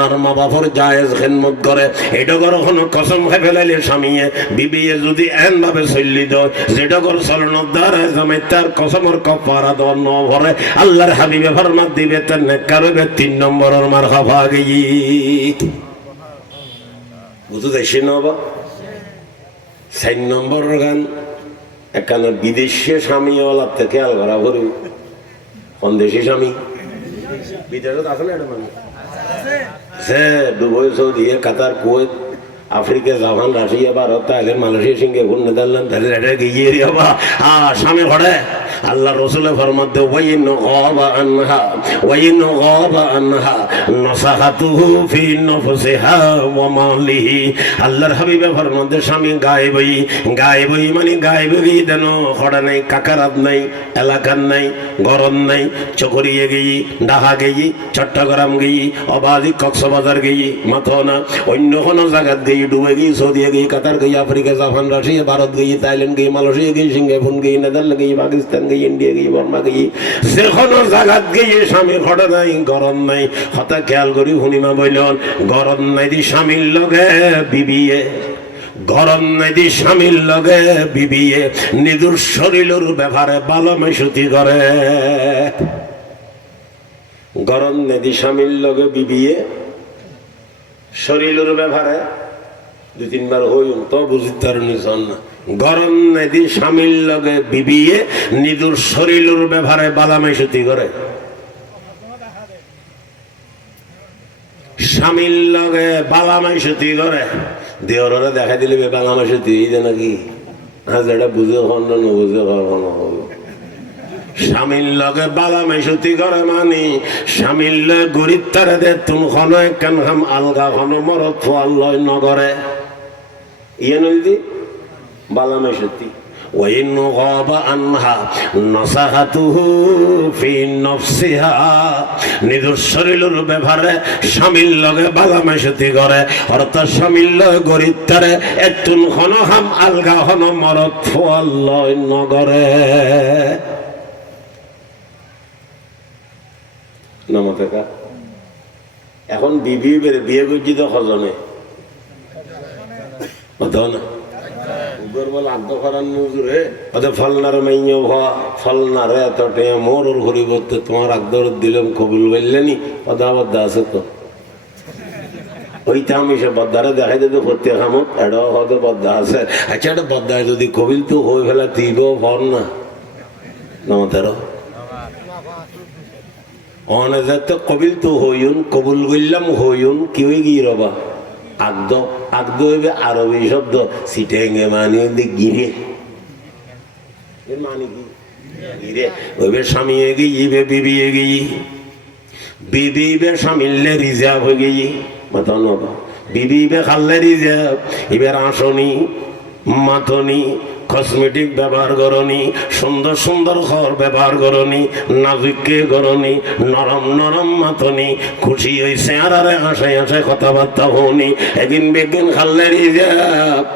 আর মা বাপর জায়েজ খেদমত করে, এটা কখনো কসম খাই ফেলাইলে স্বামী বিবি যদি এন ভাবে চলি দেয় যেটা করে চলনের দ্বারা জামাই তার কসমের কফারা দেওয়ার ন ভরে আল্লাহর হাবিবে ফরমাত দিবে তার নেককার হইবে 3 নম্বরের মার খাফা বুঝতে চাইছি না বাবা? 4 নম্বর গান এখানে বিদেশি স্বামী ওলার থেকে আলগারা ভরি কোন দেশি স্বামী বিদেশত আছে না? এটা মানে সে Dubai, Saudi, Qatar, Kuwait, Africa, Japan, Russia, Bharat, Thailand, Malaysia, Singapore, Netherland, গিয়ে বাবা স্বামী ঘরে আল্লাহ রসুলের ফরমাত দে ওয়াইন গাবা আনহা নসাহাতুহু ফি নফসিহা ওয়া মালিহি। আল্লাহর হাবিবে ফরমাত দে স্বামী গায়েবই মানে গায়েবই দেন খড়া নাই, কাকারাত নাই, এলাকার নাই, গরম নাই, চকরিয়ে গেই, ঢাকা গেই, চট্টগ্রাম গেই, অবাধি কক্সবাজার গেই, মাথো না অন্য কোনো জায়গায় গেই, ডুবে গেই, সৌদি গেই, কাতার গেই, আফ্রিকা, জাপান, রাশিয়া, ভারত গেই, থাইল্যান্ড গেই, মালয়েশিয়া গেই, সিঙ্গাপুর গেই, নেদারল্যান্ড গেই, পাকিস্তান গেই, ইন্ডিয়া গেই, বর্মা গেই, যে কোনো জায়গাত গেই স্বামী খড়া নাই, গরম নাই। হঠাৎ খেয়াল করি হুনিমা বললেন গরম নাই দি স্বামীর লগে বিবিয়ে, গরম নাই দি স্বামীর লগে বিবিয়ে নিজের শরীরের ব্যাপারে ভালো মেশুতি করে। গরম নাই দি স্বামীর লগে বিবিয়ে শরীরের ব্যাপারে 2-3 বার হইন তো বুঝতে নিছন না। গরম নাই দি স্বামীর লগে বিবিয়ে নিজের শরীরের ব্যাপারে ভালো মেশুতি করে। স্বামীর লগে বালামাই সুতি করে দেওয়ারে দেখা দিলে বালামাই সুতি এই যে নাকি যেটা বুঝে খন্ড বুঝে কখনো হবে। স্বামীর লগে বালামাই সুতি করে মানে স্বামীর লগে গরিব তারে দে তুম খন কেন খাম আলগা খন মরত ফল নগরে ইয়ে নদী বালামাই সুতি। وإن غاب عنها نصحته في نفسها নিজের শরীরের ব্যাপারে স্বামীর লগে বালামাইশতি করে অর্থাৎ স্বামীর লগে গরিব তারে একটুন খন হাম আলগা হন মরত ফল নগরে নমতেকা। এখন বিবি বিয়ে করছি তো খজনে না ফলনার মাইয় ফলনার এতটা মোর পরিবর্তে তোমার আগদর দিলাম কবুল বললেনি অদাবদ্ধা আছে তো ওইটা আমি সে বদ্দারে দেখাই দিতে করতে খামত এটা হয়তো বদ্ধা আছে। আচ্ছা এটা বদ্দায় যদি কবিল তো হয়ে ফেলা তুইব ফল না নমতের অনেক কবিল তো হইন কবুল করলাম হইন কি হয়ে গিয়ে রবা আগদ আগদ হইবে আরবি শব্দ সিটেঙ্গে মানে গিরে এর মানে কি গিরে হইবে স্বামী গিয়ে বিবি গিয়ে বিবি বে স্বামীলে রিজার্ভ হয়ে গিয়ে মাথা নবা বিবি বে খাললে রিজার্ভ এবার আসনি মাথনি কসমেটিক ব্যবহার করনি সুন্দর সুন্দর ঘর ব্যবহার করনি নাজুককে করনি নরম নরম মাথনি খুশি হয়েছে আর আশায় আশায় কথাবার্তা হনি একদিন বেগিন খাললে রিজার্ভ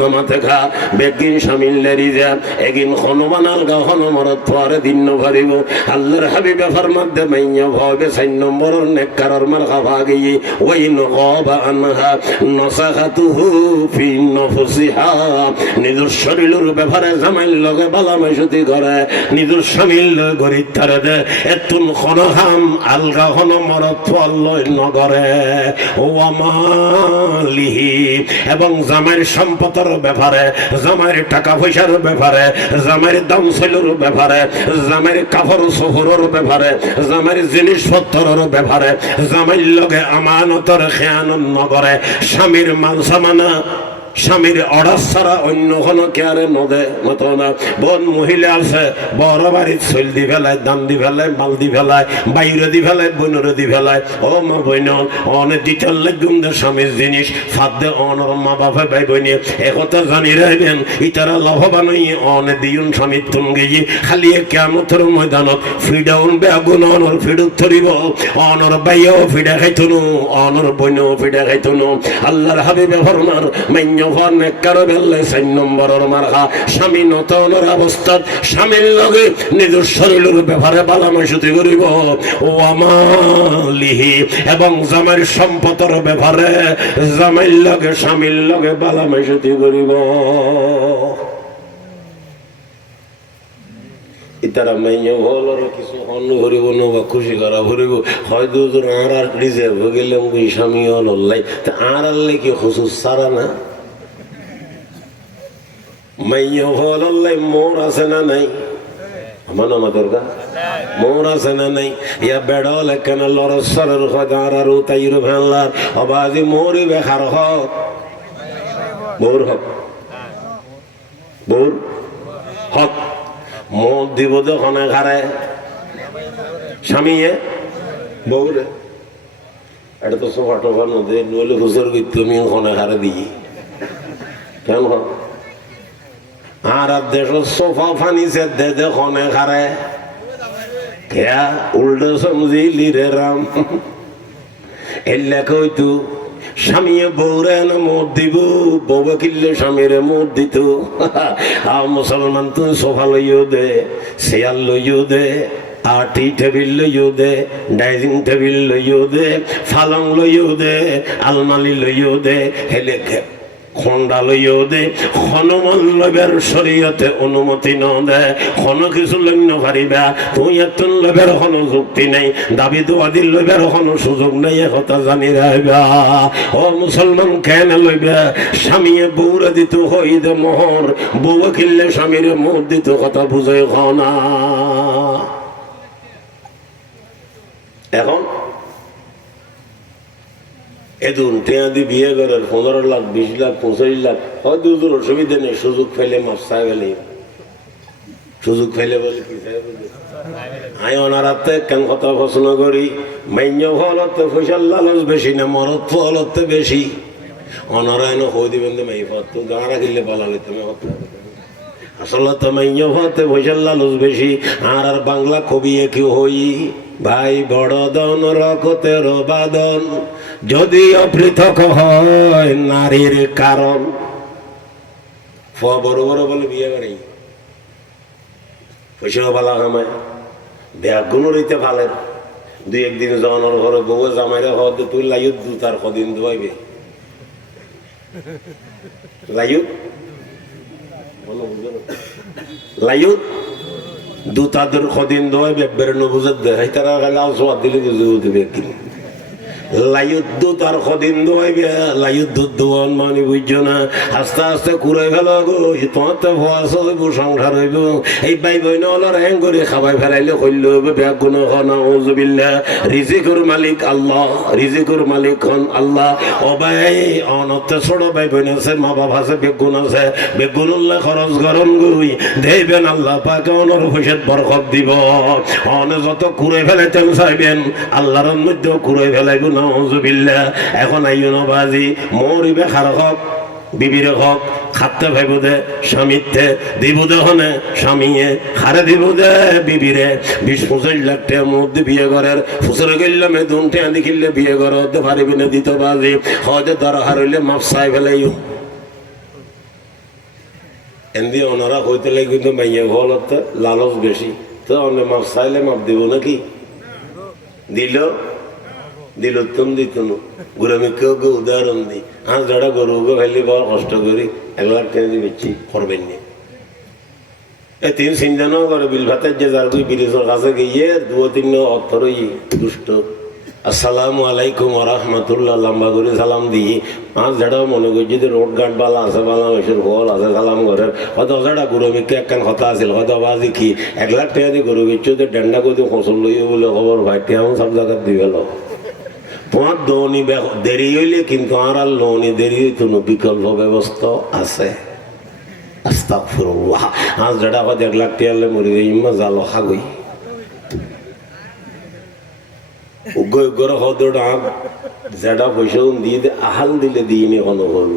নমাতে খা বেগিন স্বামীলে রিজার্ভ একদিন হনুমান আলগা হনুমরত পরে দিন ভারিব আল্লাহর হাবিবে ফরমাতে মাইয়া ভাবে 4 নম্বরের নেককারর মার খাওয়া গিয়ে ওই নগবা আনহা নসাহাতুহু ফি নফসিহা নিজের শরীরের ব্যাপারে জামাইল লগে বালামাইশতি করে নিজের স্বামীর লগে গরিব তারে দে এতুন খনহাম আলগা হনুমরত ফল নগরে ও আমালিহি এবং জামাইর সম্পদ ব্যাপারে জামাইয়ের টাকা পয়সার ব্যাপারে জামাইয়ের দাম সেলের ব্যাপারে জামাইয়ের কাপড় সফরের ব্যাপারে জামাইয়ের জিনিসপত্রের ব্যাপারে জামাইয়ের লগে আমানতের খেয়ানত নগরে স্বামীর মান সম্মান স্বামীর অর্ডার ছাড়া অন্য কোনো কেয়ারে নদে মতো না। বোন মহিলা আছে বড় বাড়ির শৈল দি ফেলায়, দান দি ফেলায়, মাল দি ফেলায়, বাইরে দি ফেলায়, বইনের দি ফেলায়। ও মা বইন অনেক দিতের লাগুম দে স্বামীর জিনিস ফাঁদ দে অনর মা বাপে ভাই বইনে একথা জানি রাখবেন। ইতারা লাভবান হইয়ে অনেক দিন স্বামীর তুন গিয়ে খালি কেমতের ময়দানত ফিডাউন বেগুন অনর ফিডুক ধরিব, অনর বাইও ফিডা খাইতুনু, অনর বইনও ফিডা খাইতুনু। আল্লাহর হাবিবে ফরমার মাইন্য ফর নেককার বেল্লে 4 নম্বরের মারখা স্বামী নতনের অবস্থাত স্বামীর লগে নিজের শরীরের ব্যাপারে বালামাসুতি করিব ও আমালিহি, এবং জামাইয়ের সম্পদের ব্যাপারে জামাইর লগে স্বামীর লগে বালামাসুতি করিব। ইতারা মাইয়া হলর কিছু অন্য ভরিব না বা খুশি করা ভরিব হয়তো আর রিজার্ভ গেলাম ওই স্বামী হল্লাই তা আর আল্লাহ কি খুশুস সারা না। মাইয়া হল্লাই মোর আছে না নাই? আমার আমাদের গা মোর আছে না নাই? ইয়া বেড়ল কেন লরসরের হদার আর তাইর ভেলার অবাজি মোরই বেখার হক বোর হক বোর হক মদ দিব দোকানে ঘরে স্বামীয়ে বউরে এটা তো সোফা টোফার মধ্যে নইলে হুজুর করতে আমি ওখানে ঘরে দিই কেন আর দেশ সোফা ফানিছে দে দেখনে ঘরে খেয়া উল্টো সমঝিলি রে রাম এলে কইতু স্বামীয়ে বউরে না মদ দিব, বউবে কিনলে স্বামীরে মদ দিত। মুসলমান তুই সোফা লইও দে, চেয়ার লইও দে, আর টি টেবিল লইও দে, ডাইনিং টেবিল লইও দে, ফালং লইও দে, আলমারি লইও দে, হেলে খন্ডা লইও দে। হনুমান লবের শরীয়তে অনুমতি ন দে, কোন কিছু লইন পারিবা তুই এত লবের কোনো যুক্তি নেই, দাবি দোয়াদির লবের কোনো সুযোগ নেই, কথা জানি রাখবা। ও মুসলমান কেন লইবা স্বামীয়ে বউরে দিত হই দে মোহর, বউ কিনলে স্বামীর মোহ দিত, কথা বুঝে না। এখন এদুন টেয়া দি বিয়ে করার 15 লাখ 20 লাখ 25 লাখ হয়তো অসুবিধা নেই, সুযোগ ফেলে মাপসা গেলে সুযোগ ফেলে বলে কি আই অনারাতে কেন কথা প্রশ্ন করি মাইন্য ফলতে ফসল লালচ বেশি না মরত ফলতে বেশি অনারায়ণ হই দিবেন মাই ফত গাঁড়া কিনলে পালা লইতে আসলে তো মাইন্য ফতে ফসল লালচ বেশি। আর আর বাংলা কবি কেউ হই ভাই বড় দন রকতের বাদন যদিও পৃথক হয় নারীর কারণ। বড় বড় বলে বিয়ে করে পয়সা বালা কামায় ব্যাগুন রইতে ভালের দুই একদিন জনের ঘরে বউ জামাইরে হদ তুই লাইত দু তার কদিন ধোয়াইবে লাইত লাইত দু তাদের কদিন ধোয়াইবে বের নবুজত দেয় তারা লাল সোয়াদ দিলে বুঝে দিবে কি লাইত তার কদিন ধোয়াইবে লাইত দোয়ান মানে বুঝছো না আস্তে আস্তে কুড়াই ফেলা গো তোমার তো ভয়াস হইব সংসার হইব এই ভাই বইন হলার হ্যাং করে খাবাই ফেলাইলে কইল হইবে ব্যাগ গুণ খানা রিজিকুর মালিক আল্লাহ, রিজিকুর মালিক হন আল্লাহ। ও ভাই অনতে ছোট ভাই বোন আছে, মা বাবা আছে, বেগুন আছে, বেগুন উল্লাহ খরচ গরম গুই দেবেন আল্লাহ পাকে অনর ভবিষ্যৎ বরকত দিব। অনে যত কুড়াই ফেলাইতেন চাইবেন আল্লাহর মধ্যেও কুড়াই ফেলাইব না। এখন আইন বাজি মরিবে খার হক বিবির হক খাতে ভাইব দে স্বামীতে দিব দে হনে স্বামীয়ে খারে দিব দে বিবিরে 20-25 লাখ টাকার মধ্যে বিয়ে করার ফুসরে গেলে মেদুন টেয়া দেখিলে বিয়ে করতে পারিবি না দিতে বাজি হজে দরকার হইলে মাপ চাই ফেলাইও এমনি ওনারা কইতে লাগে কিন্তু মাইয়া ঘরতে লালচ বেশি তো অনেক মাপ চাইলে মাপ দিব নাকি দিল দিল তুম দিত গরু আমি কেউ কেউ উদাহরণ দিই আর যারা গরু ফেলি বড় কষ্ট করি 1 লাখ টাকা দিয়ে বেচি করবেন না এই 3 চিন্তা করে বিল ভাতের যে যার দুই ব্রিজের কাছে গিয়ে 2-3 অর্থরই দুষ্ট আসসালামু আলাইকুম ওয়া রাহমাতুল্লাহ লম্বা করে সালাম দিই আর যারা মনে করি যদি রোড গার্ড বালা আছে বালা মেসের ফল আছে সালাম করে হয়তো যারা গরু বিক্রি একখান কথা আছিল হয়তো বাজি কি 1 লাখ টাকা দিয়ে গরু বিচ্ছু ডেন্ডা করে ফসল লইয়ে বলে খবর ভাই তেমন সব জায়গায় দিয়ে গেল তোমার দৌনি দেরি হইলে কিন্তু আর লোনি দেরি হইতো না, বিকল্প ব্যবস্থা আছে। আস্তাগফিরুল্লাহ। আজ যেটা আবার 1 লাখ টিয়ালে মরি ইম্মা জালো হাগই উগ্র হদটা যেটা পয়সা দিয়ে আহাল দিলে দিইনি কোনো হল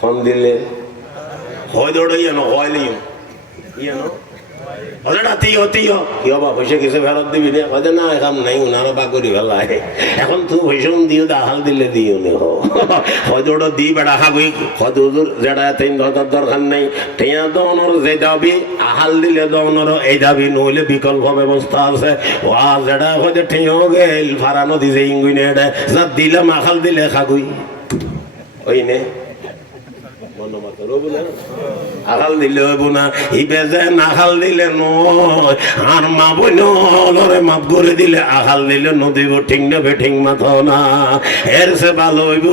হন দিলে হয় দৌড়াই জানো হয় লিও জানো এখন তুই পয়সা দিও আহাল দিলে দিও নি হয়তো দি বেড়া খাবি হয়তো যেটা দরকার নেই টেয়া দনর যে দাবি আহাল দিলে দনর এই দাবি নইলে বিকল্প ব্যবস্থা আছে। যেটা হয়তো ঠেঁও গেল ফারা নদী যে ইঙ্গুই নে যা দিলাম আহাল দিলে খাগুই ওই নে আহাল দিলে হইব না ইবে যে নাহাল দিলে নয় আর মা বইনরে মাপ করে দিলে আহাল দিলে নদীব ঠিক নেবে ঠিক মাথ না। এর সে ভালো হইব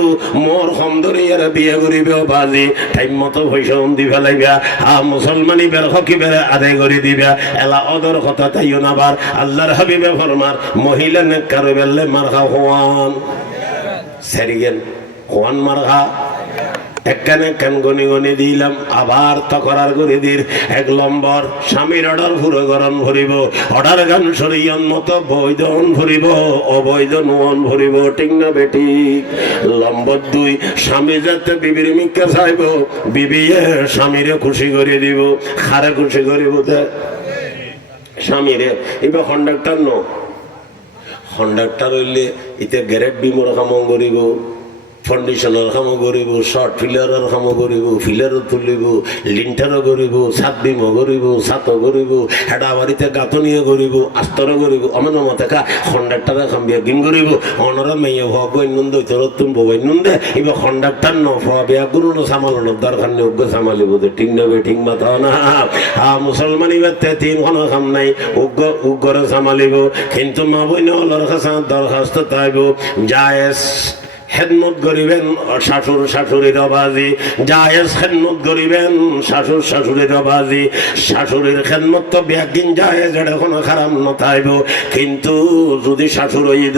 মোর সমদরি এর বিয়ে করিবে বাজি টাইম মতো পয়সা দি ফেলাইবা মুসলমানি বের হকি বেড়ে আদায় করে দিবা এলা অদর কথা তাইও না। বার আল্লাহর হাবিবে ফরমার মহিলা নেককার বেললে মারখা হওয়ান সেরিগেন হওয়ান মারখা একখানে কেন গনি গনি দিলাম আবার তকরার করে দির 1 নম্বর স্বামীর অর্ডার পুরো গরম ভরিব অর্ডার গান সরিয়ন মতো বৈধন ভরিব অবৈধ নুয়ন ভরিব ঠিক না বেটি। নম্বর 2 স্বামী যাতে বিবির মিক্কা চাইব বিবিয়ে স্বামীরে খুশি করে দিব খারে খুশি করিব স্বামীরে। এবার কন্ডাক্টর ন কন্ডাক্টর হইলে ইতে গ্যারেট বিমোর কাম করিব ফাউন্ডেশনের কাম করিব শর্ট ফিলারের কাম করিব ফিলারও তুলিব লিন্টারও করিব ছাদ বিমো করিব ছাতও করিব হেডা বাড়িতে গাঁথনিও করিব আস্তরও করিব আমার মতে কা কন্ডাক্টারে কাম বিয়া গিম করিব অনরা মেয়ে হব নন্দ তোর তুমি বই নন্দে এবার কন্ডাক্টার ন বিয়া গুরু সামালানোর দরকার নেই উগ্র সামালিব ঠিক নেবে ঠিক মাথা না। মুসলমানি বাড়তে 3 কোনো কাম নাই উগ্র সামালিব কিন্তু মা বই নলার কাছে দরখাস্ত তাইব জায়েজ খেদমত করিবেন শাশুর শাশুড়ির অবাজি জায়েজ খেদমত করিবেন শাশুর শাশুড়ির অবাজি শাশুড়ির খেদমত তো ব্যাগিন জায়েজ এটা কোনো খারাপ নথাইব কিন্তু যদি শাশুর হয়ে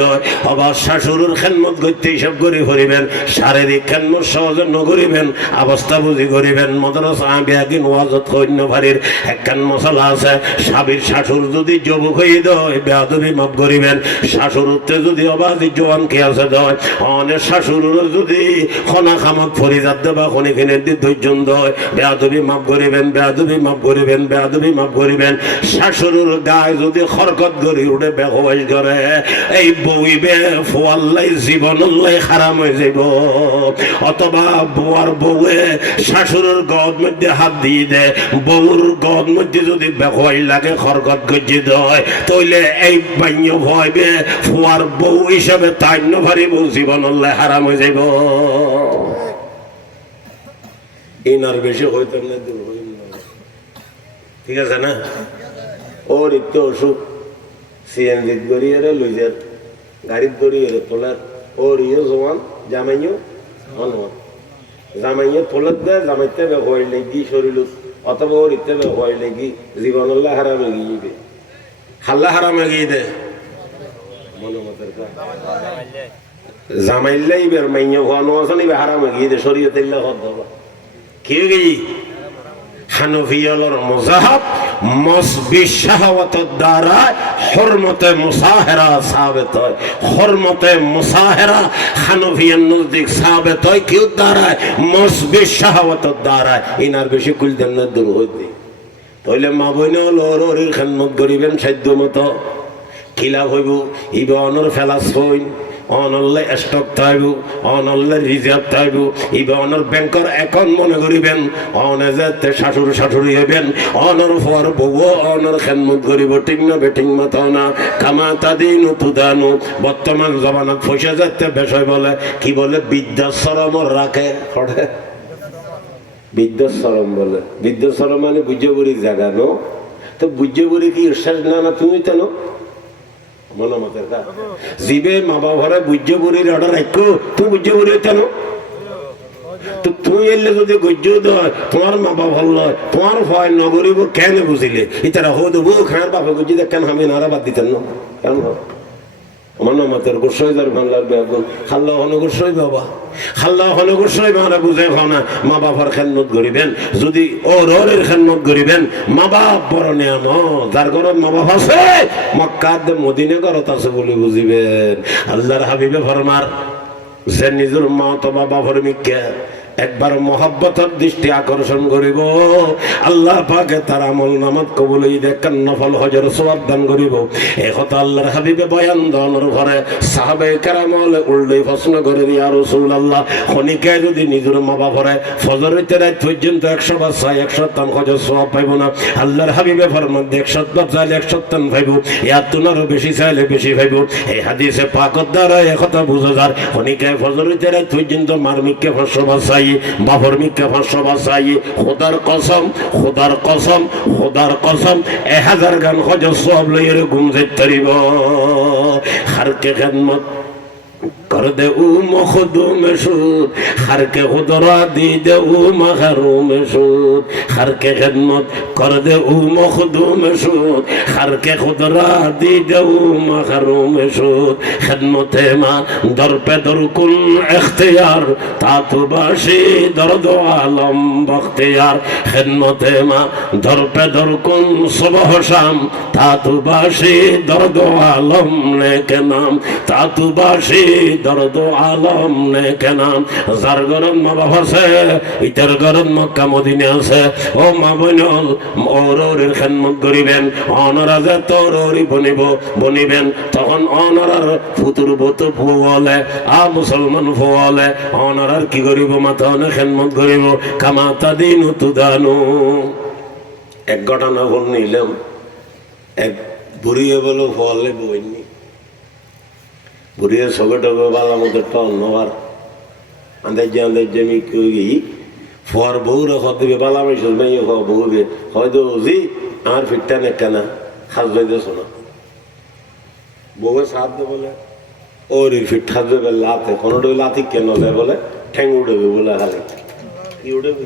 আবার শাশুড়ের খেদমত করতে হিসাব করে করিবেন শারীরিক খেদমত সহজে ন করিবেন অবস্থা বুঝি করিবেন মাদ্রাসা ব্যাগিন ওয়াজত কন্য ভারির একখান মশলা আছে স্বামীর শাশুর যদি যুবক হয়ে দেয় বেয়াদবি মাফ করিবেন শাশুড়তে যদি অবাজি জোয়ান কে আছে দেয় অনেক শাশুড়ের যদি খনা খামত ফরিজাত দেবা খনি কিনে দি ধৈর্য দয় বেয়াদবি মাফ করিবেন বেয়াদবি মাফ করিবেন বেয়াদবি মাফ করিবেন। শাশুড়ের গায়ে যদি খরকত গড়ি উঠে বেহবাস করে এই বউইবে ফোয়াল্লাই জীবনল্লাই হারাম হয়ে যাব। অথবা বউয়ার বউয়ে শাশুড়ের গদ মধ্যে হাত দিয়ে দেয় বউর গদ মধ্যে যদি বেহবাই লাগে খরকত গজি দেয় তইলে এই বাইন্য ভয়বে ফোয়ার বউ হিসাবে তাইন্য ভারি বউ জীবনল্লাই হারাম হয়ে যাইব। ইনার বেশি হইতো না ঠিক আছে না। ওর একটু অসুখ সিএনজি গড়িয়ে লইজার গাড়ির গড়িয়ে তোলার ওর ইয়ে জমান জামাইও অনুমান জামাইয়ে তোলার দেয় জামাইতে হয়ে লেগি শরীর অথবা ওর ইতে হয়ে লেগি জীবনল্লা হারাম এগিয়ে যাবে হাল্লা হারাম এগিয়ে দে মনে মতের জামাইল্লাই বের মাইয়া হওয়ানো আছে নিবে হারাম গিয়ে দে শরীয়তে ইল্লা হদ কি গই হানফিয়ালর মুযাহাব মাসবি শাহওয়াতের দ্বারা হুরমতে মুসাহারা সাবিত হয়। হুরমতে মুসাহারা হানফিয়ার নজদিক সাবিত হয় কি দ্বারা মাসবি শাহওয়াতের দ্বারা ইনার বেশি কুল জান্নাত দূর হইতে তাইলে মা বইনা লরর খেদমত করিবেন সাধ্য মতো খিলাফ হইব ইবা অনর ফেলাস হইন অনল্লে স্টক থাইব অনল্লে রিজার্ভ থাইব ইবা অনর ব্যাংকের অ্যাকাউন্ট মনে করিবেন অনে যাতে শাশুর শাশুড়ি হইবেন অনর ফর বউ অনর খেদমত করিব ঠিক না বেঠিং মাথা না কামা তাদিন তুদানু। বর্তমান জমানাত পয়সা যাতে বিষয় বলে কি বলে বৃদ্ধাশ্রম রাখে খড়ে বৃদ্ধাশ্রম বলে বৃদ্ধাশ্রম মানে বুঝ্যবুড়ির জায়গা নো তো বুঝ্যবুড়ি কি ইরশাদ না তুমি তো নো মনে মতের কা জিবে মা বাবারা বুঝ্যবুড়ির অর্ডার রাখো তুই বুঝ্যবুড়ি কেন তো তুই এলে যদি গজ্য দেয় তোমার মা বাবা ভালো নয় তোমার ভয় নগরিব কেন বুঝিলে ইতারা হো দেবো খায়ের বাপে গুজি দেখ কেন আমি নারা বাদ দিতেন না কেন মানে মাতের গোসাই যার বাংলার বেগুন খাল্লা হন গোসাই বাবা খাল্লা হন গোসাই মানে বুঝে না মা বাবার খেদমত করিবেন যদি ও রোরের খেদমত করিবেন মা বাপ বড় নিয়াম যার ঘরত মা বাপ আছে মক্কাত মদিনা ঘরত আছে বলে বুঝিবেন আল্লাহর হাবিবে ফরমার যে নিজের মা অথবা বাবার মিক্কা একবার মহব্বতের দৃষ্টি আকর্ষণ করিব আল্লাহ পাকে তার আমল নামাত কবুল দেখান নফল হজের সওয়াব দান করিব এই কথা আল্লাহর হাবিবে বয়ান দনের ঘরে সাহাবায়ে কেরাম উল্লেখ প্রশ্ন করে ইয়া রাসূলুল্লাহ খনিকে যদি নিজের মা বাবারে ফজর হইতে রাত পর্যন্ত 100 বার চাই 100 টান হজের সওয়াব পাইব না আল্লাহর হাবিবে ফরমান 100 বার চাইলে 100 টান পাইব এর তুলনায় বেশি চাইলে বেশি পাইব এই হাদিসে পাকের দ্বারা এই কথা বোঝা যায় খনিকে ফজর হইতে রাত পর্যন্ত মারমিককে 500 বার চাই বাবর মিকে 500 বার চাই খোদার কসম খোদার কসম খোদার কসম 1000 গান হজের সওয়াব লইরে ঘুম যাইতে পারিব হারকে খেদমত कर दे मखदूम सूद हर के खुदरा दी दे मखरूम सूद हर के खिदमत कर दे मखदूम सूद हर के खुदरा दी दे मखरूम सूद खिदमत मा दर पे दर कुल इख्तियार तातुबाशी दर्द आलम बख्तियार खिदमत मा दर पे दर कुल सुबह शाम तातुबाशी दर्द आलम ने के नाम तातुबाशी दर्द आलम ने के नाम जार गरम मा बाप আছে ইতার গরম মক্কা মদিনা আছে ও মা বোনল ওরের খেদমত করিবেন অনরাজে তোররি বনিবেন তখন অনরার ফুতুর বত ফুয়ালে আ মুসলমান ফুয়ালে অনরার কি করিব মাথানে খেদমত করিব কামাতা দিন তুদানু এক ঘটনা বল নিলাম এক বুড়িয়ে বলো ফুয়ালে বইনি বুড়িয়ে সগটবে বালা মতো টল নবার আন্দাজ জমি কই ফর বউ রাখত দিবে বালা মাইছ নাই হ বউবে হয়তো জি আর ফিটটা নে কেনা খাজ বাইদে শোনা বউয়ে সাথ দে বলে ওর ফিট খাজ দেবে লাতে কোনটা লাতি কেন যায় বলে ঠ্যাং উড়বে বলে হালে কি উড়বে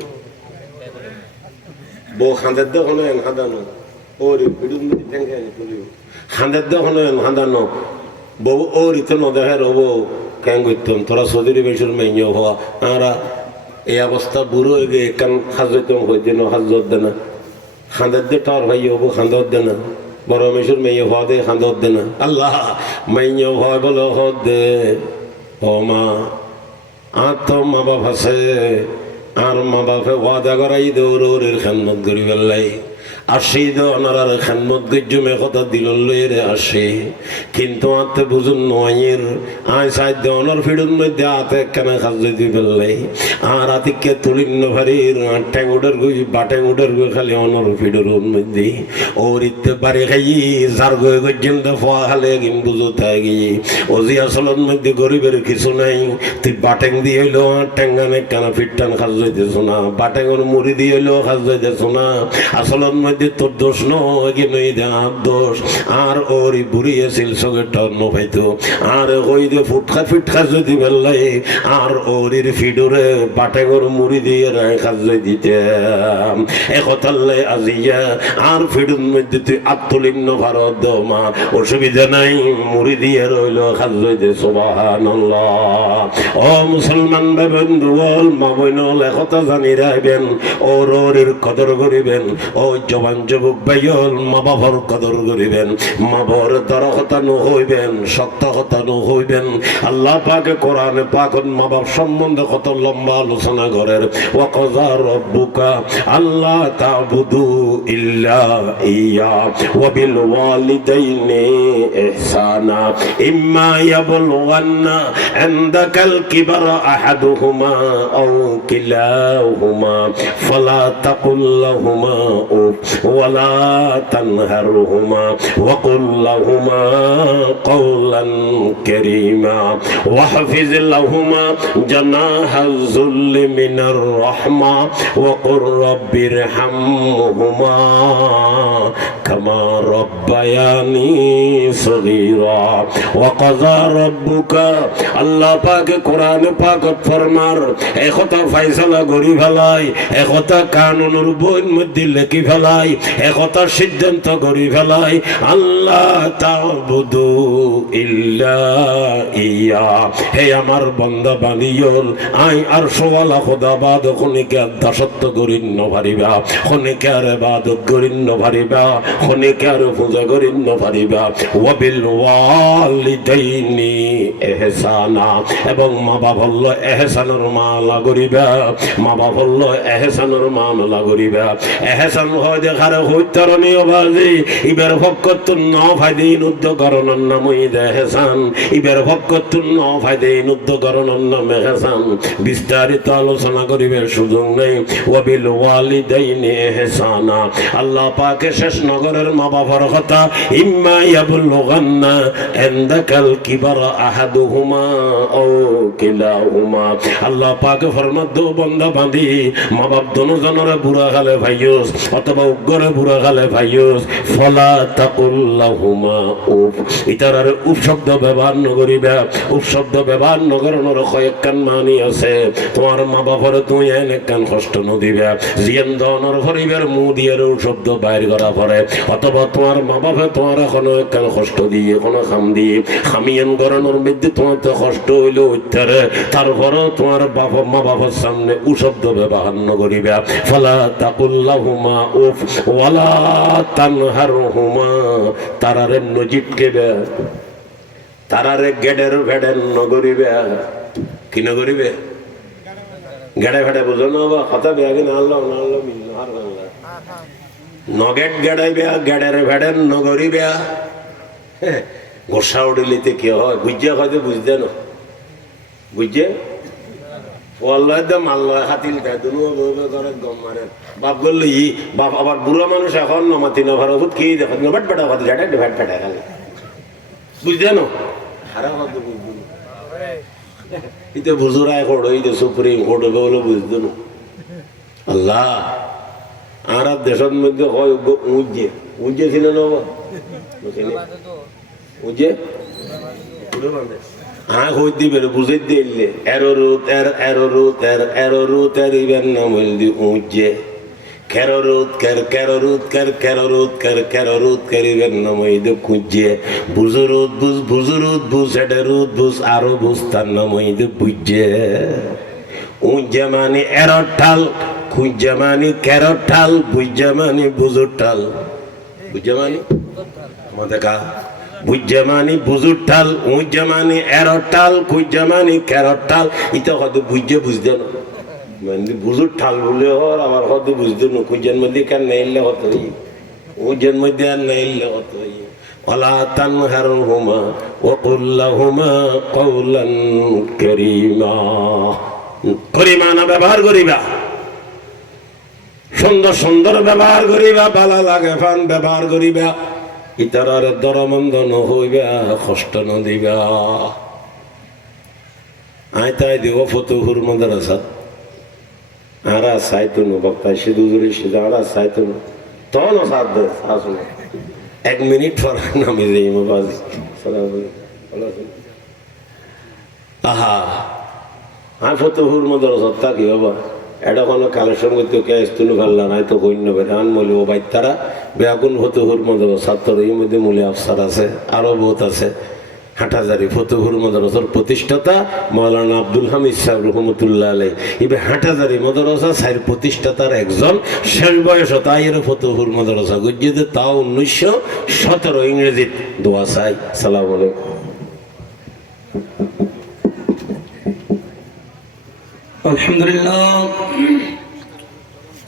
বউ খাঁদের দে কোনো খাদানো ওর ফিডুম ঠ্যাং খাই তুলিও খাঁদের দে কোনো খাদানো বউ ও রিত নদেহের হবো কেন করতাম তোরা সৌদির বেশির মেয়ে হওয়া আমরা এই অবস্থা বুড়ো হয়ে গিয়ে কান খাজতাম হইতে না হাজত দে না খাঁদের দে টার ভাই হবো খাঁদত দে না বড় মেশির মেয়ে হওয়া দে খাঁদত দে না আল্লাহ মেয়ে হওয়া বলো হদ দে ও মা আর তো মা বাপ আছে আর মা বাপে ওয়াদা করাই দৌড়ের খেদমত করি বেলাই আসি দনার খেদমত গজ্জুমে কথা দিল লইরে আসে কিন্তু আতে বুঝুন নয়ের আয় সাইড দনার ফিডুর মধ্যে আতে কেন খাজে দি ফেললে আর আতিকে তুলিন ভারির ট্যাঙ্গুডার গুই বাটেঙ্গুডার গুই খালি অনর ফিডুর মধ্যে ওর ইতে বাড়ি খাই যার গই গজ্জুম দে ফোয়া খালে কিম বুঝো থাকি ওজি আসলের মধ্যে গরিবের কিছু নাই তুই বাটেং দিয়ে হইলো ট্যাঙ্গানে কেন ফিটটান খাজে দিস না বাটেঙ্গর মুড়ি দিয়ে হইলো খাজে দিস না আসলের তোর দোষ নয় দোষ আর ওর বুড়িয়ে শিলসকে টর্ন পাইতো আর ওই যে ফুটখা ফিটখা যদি বেললাই আর ওর ফিডুরে বাটেগর মুড়ি দিয়ে খাজ দিতাম একতাল্লাই আজিয়া আর ফিডুর মধ্যে তুই আত্মলিন্ন ভারত মা অসুবিধা নাই মুড়ি দিয়ে রইল খাজ দে সুবহানাল্লাহ ও মুসলমান ভাই বন্ধু বল মা বইনল একতা জানি রাখবেন ওর ওর কদর করিবেন ও জবান যুবক ভাইয়ল মা বাবার কদর করিবেন মা বাবার দ্বারা হতানো হইবেন শক্ত হতানো হইবেন আল্লাহ পাকে কোরআনে পাকত মা বাপ সম্বন্ধে কত লম্বা আলোচনা করেন ওয়া কাযা রাব্বুকা আল্লাহ তা'বুদু ইল্লা ইয়া ওয়া বিল ওয়ালিদাইনি ইহসানা ইম্মা ইয়াবলুগান্না ইনদাকাল কিবারা আহাদুহুমা আও কিলাহুমা ফালা তাকুল লাহুমা ولا تنهرهما وقل لهما قولا كريما واحفظ لهما جناح الذل من الرحمة وقل رب ارحمهما كما ربياني صغيرا وقضى ربك الله পাক কোরআন পাকত ফরমার এই কথা ফয়সালা করি ফেলাই এই কথা কানুনের বইয়ের মধ্যে লিখি ফেলাই ফেলাই, একথা সিদ্ধান্ত করি ফেলাই, আল্লাহ তা'বুদু ইল্লা ইয়া। হে আমার বান্দা বানিয়ল, আই আর সোয়ালা খোদাবাদ খনিকে দাসত্ব করিন ন ভারিবা, খনিকে আর ইবাদত করিন ন ভারিবা, খনিকে আর পূজা করিন ন ভারিবা। ওয়াবিল ওয়ালিদাইনি ইহসানা, এবং মা বাবা হল এহসানের মালা করিবা, মা বাবা হল এহসানের মালা করিবা। এহসান হয় দেখার হইতারণীয় বাজি, ইবের ভক্ত ন ফাইদিন উদ্যোগরণের নাম এহসান, ইবের ভক্ত ন ফাইদিন উদ্যোগরণের নাম এহসান। বিস্তারিত আলোচনা করিবে সুযোগ নেই। ওয়াবিল ওয়ালিদাইনি ইহসানা, আল্লাহ পাকে শেষ নগরের মা বাবার কথা, ইম্মা ইয়াবলুগান্না ইনদাকাল কিবারা আহাদুহুমা আও কিলাহুমা। আল্লাহ পাক ফরমান দো বান্দা বাঁধি, মা বাপ দোনোজনের বুড়া গালে ভাইয়ুস অথবা উগ্রে বুড়া গালে ভাইয়ুস, ফলা তাকুল্লাহুমা উফ, ইতারার উফ শব্দ ব্যবহার নগরিবা। উফ শব্দ ব্যবহার নগরণের কয়েকখান মানি আছে। তোমার মা বাপরে তুই একখান কষ্ট নদিবা, জিয়ান দনের পরিবার মু দিয়ে শব্দ বাইর করা পড়ে, অথবা তোমার মা বাপে তোমার এখনো একখান কষ্ট দিয়ে কোনো খাম দিয়ে খামিয়ান গরণের মধ্যে তোমার তো কষ্ট হইলে উত্তরে, তারপরেও তোমার বাবা মা বাবার সামনে উ শব্দ ব্যবহার নগরিবা। ফালা তাকুল্লাহুমা উফ ওয়ালা তানহারহুমা, তারারে নজিবকেবে, তারারে গেডের ভেডের নগরিবে। কি নগরিবে? গেড়ে ভেড়ে বুঝো না বা কথা বেয়াগে না আল্লাহ না আল্লাহ আর আল্লাহ নগেট গেড়াইবে, গেড়ের ভেড়ের নগরিবে। গোসা উড়িলিতে কি হয় বুঝছে, হয়তো বুঝতে না বুঝছে ওয়াল্লাহ দে মাল্লাহ হাতিল দেয় দুনো করে গম মারে বাপ বললো ই বাপ। আবার বুড়ো মানুষ এখন নমাতি না ভাড়া ওষুধ খেয়ে দেখো ভেট বেটা কথা ঝাড়ে ভেট ফেটে খালি বুঝতে না হারা হয়তো বুঝতো না। ইতে বুজুরায় কোর্ট, এই যে সুপ্রিম কোর্ট বলে বুঝতো না। আল্লাহ আর দেশের মধ্যে হয় উজ্জে উজ্জে ছিল না উজ্জে হ্যাঁ হই দিবে বুঝে দিলে এরোরুত এর এরোরুত এর এরোরুত এর ইবের নাম হইল দি উজ্জে। কেরোরুত কের কেরোরুত কের কেরোরুত কের কেরোরুত কের ইবের নাম হইল কুজ্জে। বুজুরুত বুঝ বুজুরুত বুঝ এডেরুত বুঝ আরো বুঝ তার নাম হইল বুজ্জে। উজ্জে মানে এরর ঠাল, খুঁজে মানে কেরর ঠাল, বুজ্জে মানে বুজুর ঠাল। বুজ্জে মানে আমাদের কা বুঝে মানি বুজুর ঠাল, উজ্জে মানি এরর ঠাল, খুঁজে মানি কেরর ঠাল। ইটা হয়তো বুঝে বুঝতে না মানে বুজুর ঠাল বলে হর আবার হয়তো বুঝতে না। খুঁজের মধ্যে কেন নেইলে হতো উজ্জের মধ্যে আর নেইলে হতো। ওয়ালা তানহারহুমা ওয়া কুল লাহুমা কওলান কারীমা, করিমানা ব্যবহার করিবা, সুন্দর সুন্দর ব্যবহার করিবা, ভালো লাগে ফান ব্যবহার করিবা। ইতারার দরমন্দ নহইবা, কষ্ট নদিবা। আয় তাই দিব ফতুহুর মাদ্রাসা আরা সাইতো নো বক্তা সিধু জুড়ে সিধা আরা সাইতো নো তখন সাথ দে আসলে 1 মিনিট পর নামে যাই মোবাইল আহা আয় ফতুহুর মাদ্রাসা তা কি বাবা এটা কোনো কালেকশন করতে কে স্তুনি ভাল্লা নাই তো কইন্য বের আন মলি ও বাইতারা বেগুন ফতুহুর মাদ্রাসা ছাত্র এর মধ্যে মূল্য আফসার আছে আরো বহুত আছে। হাটাজারি ফতুহুর মাদ্রাসার প্রতিষ্ঠাতা মাওলানা আব্দুল হামিদ সাহেব রহমতুল্লাহ আলাইহি, এবার হাটাজারি মাদ্রাসা সাহেব প্রতিষ্ঠাতার একজন, শেষ বয়স তাই এর ফতুহুর মাদ্রাসা গুজিতে তাও 1917 ইংরেজি। দোয়া চাই। সালাম আলাইকুম। আলহামদুলিল্লাহ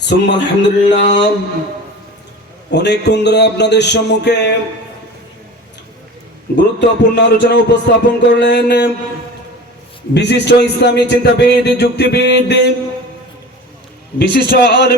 সুম্মা আলহামদুলিল্লাহ। অনেকক্ষণ ধরে আপনাদের সম্মুখে গুরুত্বপূর্ণ আলোচনা উপস্থাপন করলেন বিশিষ্ট ইসলামী চিন্তাবিদ, যুক্তিবিদ, বিশিষ্ট আলেম